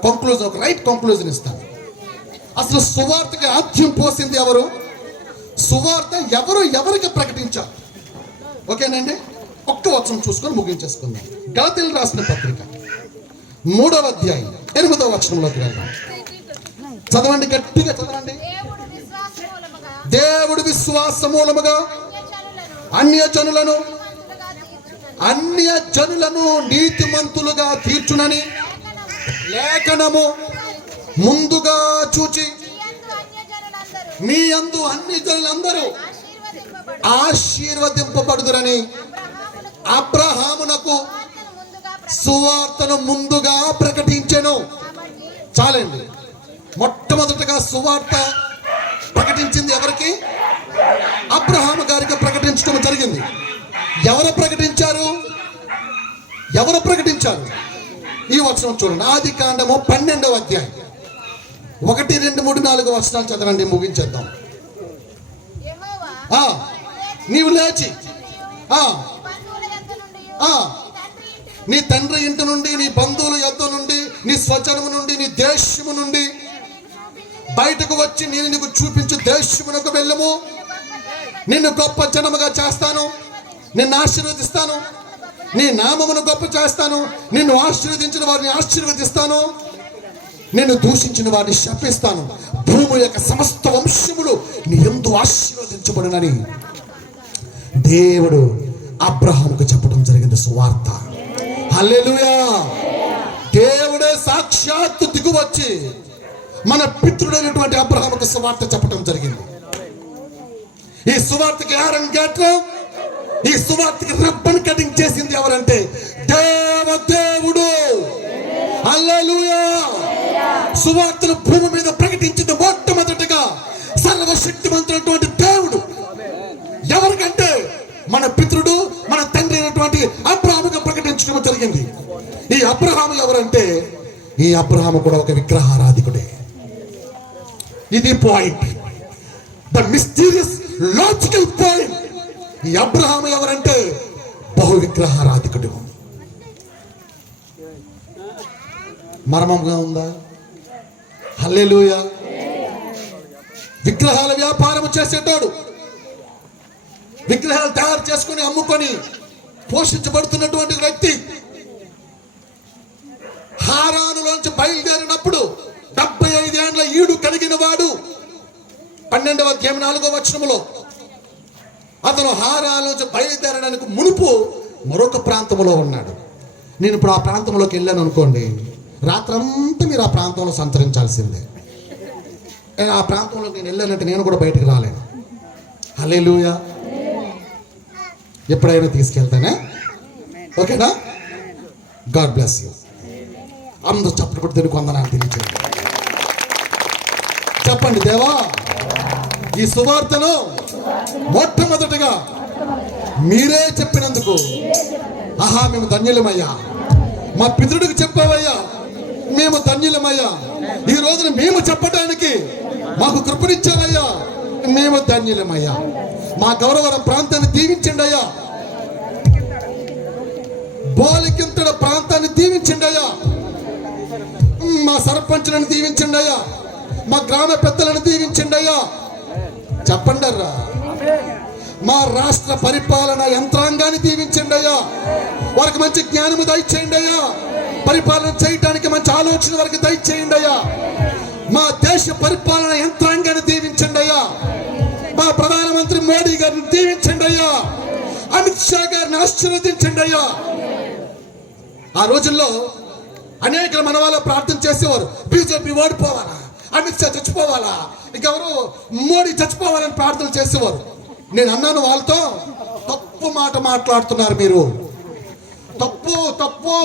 కంక్లూజన్, ఒక రైట్ కంక్లూజన్ ఇస్తాను. అసలు సువార్తకి ఆద్యం పోసింది ఎవరు? సువార్త ఎవరికి ప్రకటించారు? ఓకేనండి, ఒక్క వచనం చూసుకొని ముగించేసుకుందాం. గలతీయులకు రాసిన పత్రిక 3వ అధ్యాయం 8వ వచనంలోకి వెళ్దాం. చదవండి, గట్టిగా చదవండి. దేవుడు విశ్వాస మూలముగా అన్య జనులను నీతిమంతులుగా తీర్చునని లేఖనము ముందుగా చూచి మీ యందు అన్ని జనులందరూ ఆశీర్వదింపబడుదురని అబ్రహామునకు సువార్తను ముందుగా ప్రకటించెను. చాలండి. మొట్టమొదటగా సువార్త ప్రకటించింది ఎవరికి? అబ్రహాము గారికి ప్రకటించడం జరిగింది. ఎవరు ప్రకటించారు? ఈ వచనం చూడండి. ఆది కాండము 12వ అధ్యాయం 1, 2, 3, 4 వచనాలు చదవండి, ముగించేద్దాం. నీవు లేచి నీ తండ్రి ఇంటి నుండి, నీ బంధువుల యొద్ద నుండి, నీ స్వజనము నుండి, నీ దేశము నుండి బయటకు వచ్చి నేను నీకు చూపించు దేశమునకు వెళ్ళము. నిన్ను గొప్ప జనముగా చేస్తాను, నిన్ను ఆశీర్వదిస్తాను, నీ నామమును గొప్ప చేస్తాను, నిన్ను ఆశీర్వదించిన వారిని ఆశీర్వదిస్తాను, నిన్ను దూషించిన వారిని శపిస్తాను, భూమి యొక్క సమస్త వంశములు నీ యందు ఆశీర్వదించబడునని దేవుడు అబ్రహాముకు చెప్పడం జరిగింది. సువార్త. హల్లెలూయా. దేవుడే సాక్షాత్తు దిగువచ్చి మన పితృడైనటువంటి అబ్రహాముకు సువార్త చెప్పడం జరిగింది. ఈ సువార్తకి ఆరంగేట్రం, ఈ సువార్తకి రిబ్బన్ కటింగ్ చేసింది ఎవరంటే దేవుడు. హల్లెలూయా. సువార్తను భూమి మీద ప్రకటించింది మొట్టమొదటిగా సర్వశక్తిమంతుడైనటువంటి దేవుడు. ఎవరికంటే మన పితృడు, మన తండ్రి అయినటువంటి అబ్రహాముకు ప్రకటించడం జరిగింది. ఈ అబ్రహాము ఎవరంటే, ఈ అబ్రహాము కూడా ఒక విగ్రహారాధికుడే. ఇది point, the mysterious logical point. ఈ అబ్రహాము ఎవరంటే బహు విగ్రహారాధికుడు. మర్మంగా ఉందా? హల్లెలూయా. విగ్రహాల వ్యాపారం చేసేటాడు, విగ్రహాలు తయారు చేసుకొని అమ్ముకొని పోషించబడుతున్నటువంటి వ్యక్తి. హారానులోంచి బయలుదేరినప్పుడు 75 ఏండ్ల ఈడు కలిగిన వాడు 12వ అధ్యాయం 4వ వచనములో అతను హారానులోంచి బయలుదేరడానికి మునుపు మరొక ప్రాంతంలో ఉన్నాడు. నేను ఇప్పుడు ఆ ప్రాంతంలోకి వెళ్ళాను అనుకోండి, రాత్రంతా మీరు ఆ ప్రాంతంలో సంచరించాల్సిందే. ఆ ప్రాంతంలోకి నేను వెళ్ళానంటే నేను కూడా బయటకు రాలేను. హల్లెలూయా. ఎప్పుడైనా తీసుకెళ్తానే. ఓకేనా? God bless you. అందరూ చప్పట్లు కొట్టి తెలుగు వందనాలు తెలియచేయండి. చెప్పండి, దేవా ఈ సువార్తను మొట్టమొదటిగా మీరే చెప్పినందుకు మేము ధన్యులమయ్యా. మా పితృడికి చెప్పావయ్యా, మేము ధన్యులమయ్యా. ఈ రోజున మేము చెప్పడానికి మాకు కృపనిచ్చావయ్యా, మేము ధన్యులమయ్యా. మా గౌరవరం ప్రాంతాన్ని దీవించండి అయ్యా, బోలికింతడ ప్రాంతాన్ని దీవించండి అయ్యా, మా సర్పంచులను దీవించండి అయ్యా, మా గ్రామ పెద్దలను దీవించండి అయ్యా. చెప్పండి అర్రా. మా రాష్ట్ర పరిపాలన యంత్రాంగాన్ని దీవించండి అయ్యా, వారికి మంచి జ్ఞానము దయచేయండి అయ్యా, పరిపాలన చేయడానికి మంచి ఆలోచన వారికి దయచేయండి అయ్యా. మా దేశ పరిపాలన యంత్రాంగాన్ని దీవించండి అయ్యా, మా ప్రధానమంత్రి మోడీ గారిని దీవించండి అయ్యా, అమిత్ షా గారిని ఆశీర్వదించండి అయ్యా. ఆ రోజుల్లో అనేక మన వాళ్ళు ప్రార్థన చేసేవారు, బీజేపీ ఓడిపోవాలా, అమిత్ షా చచ్చిపోవాలా, ఇంకెవరు మోడీ చచ్చిపోవాలని ప్రార్థన చేసేవారు. నేను అన్నాను వాళ్ళతో, తప్పు మాట మాట్లాడుతున్నారు మీరు, తప్పు,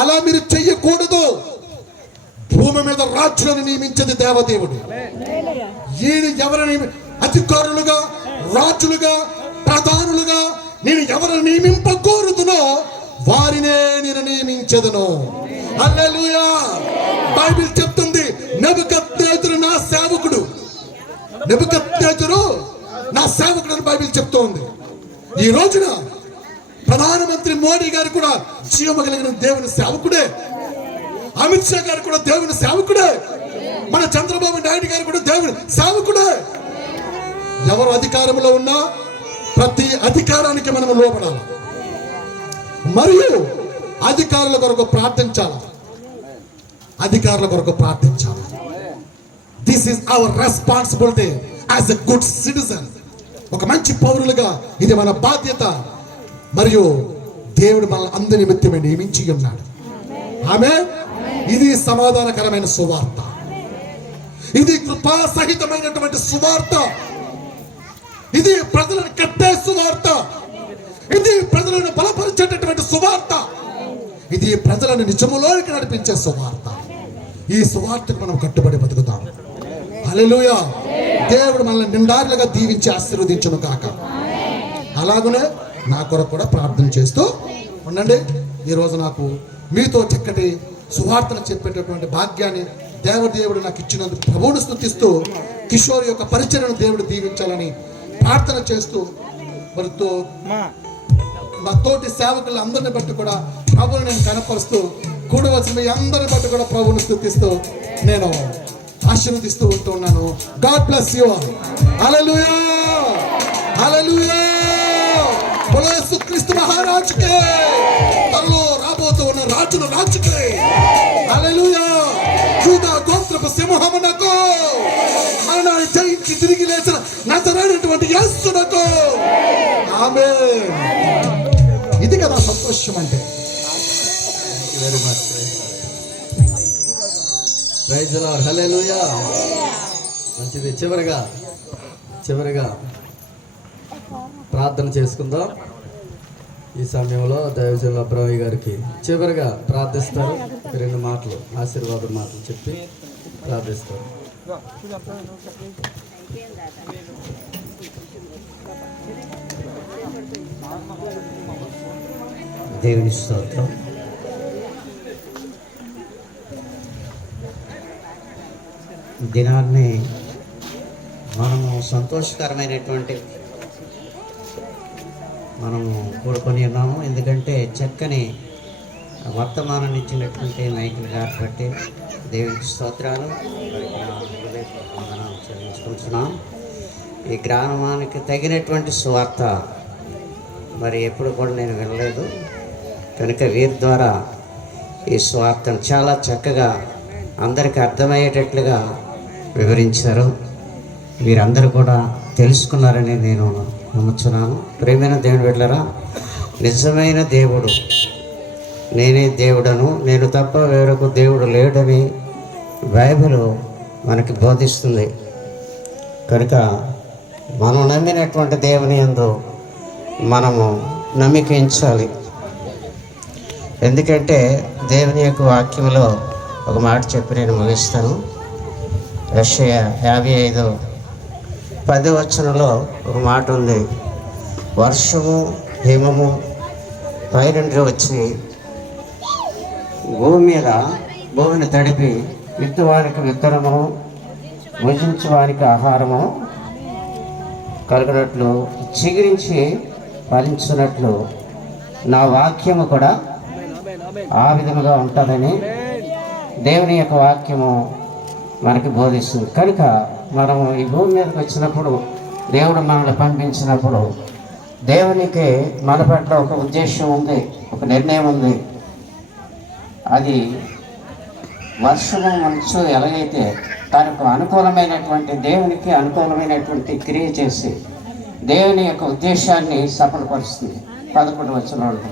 అలా మీరు చెయ్యకూడదు. భూమి మీద రాజులను నియమించేది దేవదేవుడు. ఈయన ఎవరిని అధికారులుగా, రాజులుగా, ప్రధానులుగా నేను ఎవరు నియమింపకూడదునో వారినే నేను నియమించదును. హల్లెలూయా. బైబిల్ చెప్తుంది, నెబుకద్నెజరు నా సేవకుడు, నెబుకద్నెజరు నా సేవకుడు అని బైబిల్ చెప్తోంది. ఈ రోజున ప్రధానమంత్రి మోడీ గారు కూడా జీవము కలిగిన దేవుని సేవకుడే. అమిత్ షా గారు కూడా దేవుని సేవకుడే. మన చంద్రబాబు నాయుడు గారు కూడా దేవుని సేవకుడే. ఎవరు అధికారంలో ఉన్నా ప్రతి అధికారానికి మనం లోపడాలి, మరియు అధికారుల కొరకు ప్రార్థించాలి. అధికారుల కొరకు ప్రార్థించాలి. This is our responsibility as a good citizen. ఒక మంచి పౌరులుగా ఇది మన బాధ్యత. మరియు దేవుడు మన అందరి నిమిత్తమే నియమించి ఉన్నాడు. ఆమేన్. ఇది సమాధానకరమైన సువార్త. ఇది కృపా సహితమైనటువంటి సువార్త. ఇది ప్రజలను కట్టే సువార్త. ఇది ప్రజలను బలపరిచేటటువంటి సువార్త. ఇది ప్రజలను నిజములోకి నడిపించే సువార్త. ఈ సువార్తకు మనం కట్టుబడి బతుకుతాం. హల్లెలూయా. దేవుడు మనల్ని నిండారులుగా దీవించి ఆశీర్వదించును కాక. అలాగనే నా కొరకు కూడా ప్రార్థన చేస్తూ ఉండండి. ఈరోజు నాకు మీతో చక్కటి సువార్తను చెప్పేటటువంటి భాగ్యాన్ని దేవుడు నాకు ఇచ్చినందుకు ప్రభువును స్తుతిస్తూ, కిషోర్ యొక్క పరిచర్యను దేవుడు దీవించాలని ప్రార్థన చేస్తూ, మరితో నా తోటి సేవకులు అందరిని బట్టి కూడా ప్రభువుని నేను కనపరుస్తూ, కూడవలసిన మీ అందరిని బట్టి కూడా ప్రభువును స్తుతిస్తూ నేను ఆశీర్వదిస్తూ ఉంటున్నాను. God bless you all. Hallelujah, hallelujah. బోలో యేసుక్రీస్తు మహారాజుకే, త్వరలో రాబోతూ ఉన్న రాజుల రాజుకే. హల్లెలూయా. యూదా గోత్రపు సింహమునకు, మరణాన్ని జయించి తిరిగి లేచిన నజరేయుడైనటువంటి యేసునకు. ఆమేన్. ఇది కదా సంతోషం అంటే. Very much. Praise the Lord. Hallelujah. మంచిది. చివరిగా ప్రార్థన చేసుకుందాం. ఈ సమయంలో దైవజనుల అబ్రహ్మయ్య గారికి చివరిగా ప్రార్థిస్తారు. 2 మాటలు, ఆశీర్వాద మాటలు చెప్పి ప్రార్థిస్తారు. దేవుని స్తోత్రం. దినాన్ని మనము సంతోషకరమైనటువంటి మనము కూడుకొని ఉన్నాము. ఎందుకంటే చక్కని వర్తమానాన్ని ఇచ్చినటువంటి నాయకులు గారు బట్టి దేవునికి స్తోత్రాలు. మనం చెల్లించుకుంటున్నాం. ఈ గ్రామానికి తగినటువంటి సువార్త మరి ఎప్పుడు కూడా నేను వినలేదు కనుక వీరి ద్వారా ఈ సువార్తను చాలా చక్కగా అందరికీ అర్థమయ్యేటట్లుగా వివరించారు. వీరందరూ కూడా తెలుసుకున్నారని నేను నమ్ముతున్నాను. ప్రియమైన దేవుని బిడ్డలారా, నిజమైన దేవుడు నేనే దేవుడను, నేను తప్ప వేరొక దేవుడు లేడని బైబిల్ మనకి బోధిస్తుంది. కనుక మనం నమ్మినటువంటి దేవుని యందు మనము నమ్మికించాలి. ఎందుకంటే దేవుని యొక్క వాక్యంలో ఒక మాట చెప్పి నేను ముగిస్తాను. యెషయా 55:10 ఒక మాట ఉంది. వర్షము హిమము పైనుండి వచ్చి భూమిని తడిపి విత్తువానికి విత్తనము, భుజించు వారికి ఆహారము కలుగునట్లు, చిగురించి ఫలించున్నట్లు నా వాక్యము కూడా ఆ విధముగా ఉంటుందని దేవుని యొక్క వాక్యము మనకి బోధిస్తుంది. కనుక మనము ఈ భూమి మీదకి వచ్చినప్పుడు, దేవుడు మనల్ని పంపించినప్పుడు దేవునికి మన పట్ల ఒక ఉద్దేశం ఉంది, ఒక నిర్ణయం ఉంది. అది వర్షము మంచు ఎలాగైతే తనకు అనుకూలమైనటువంటి, దేవునికి అనుకూలమైనటువంటి క్రియ చేసి దేవుని యొక్క ఉద్దేశాన్ని సఫలపరుస్తుంది. 11 వచనంలో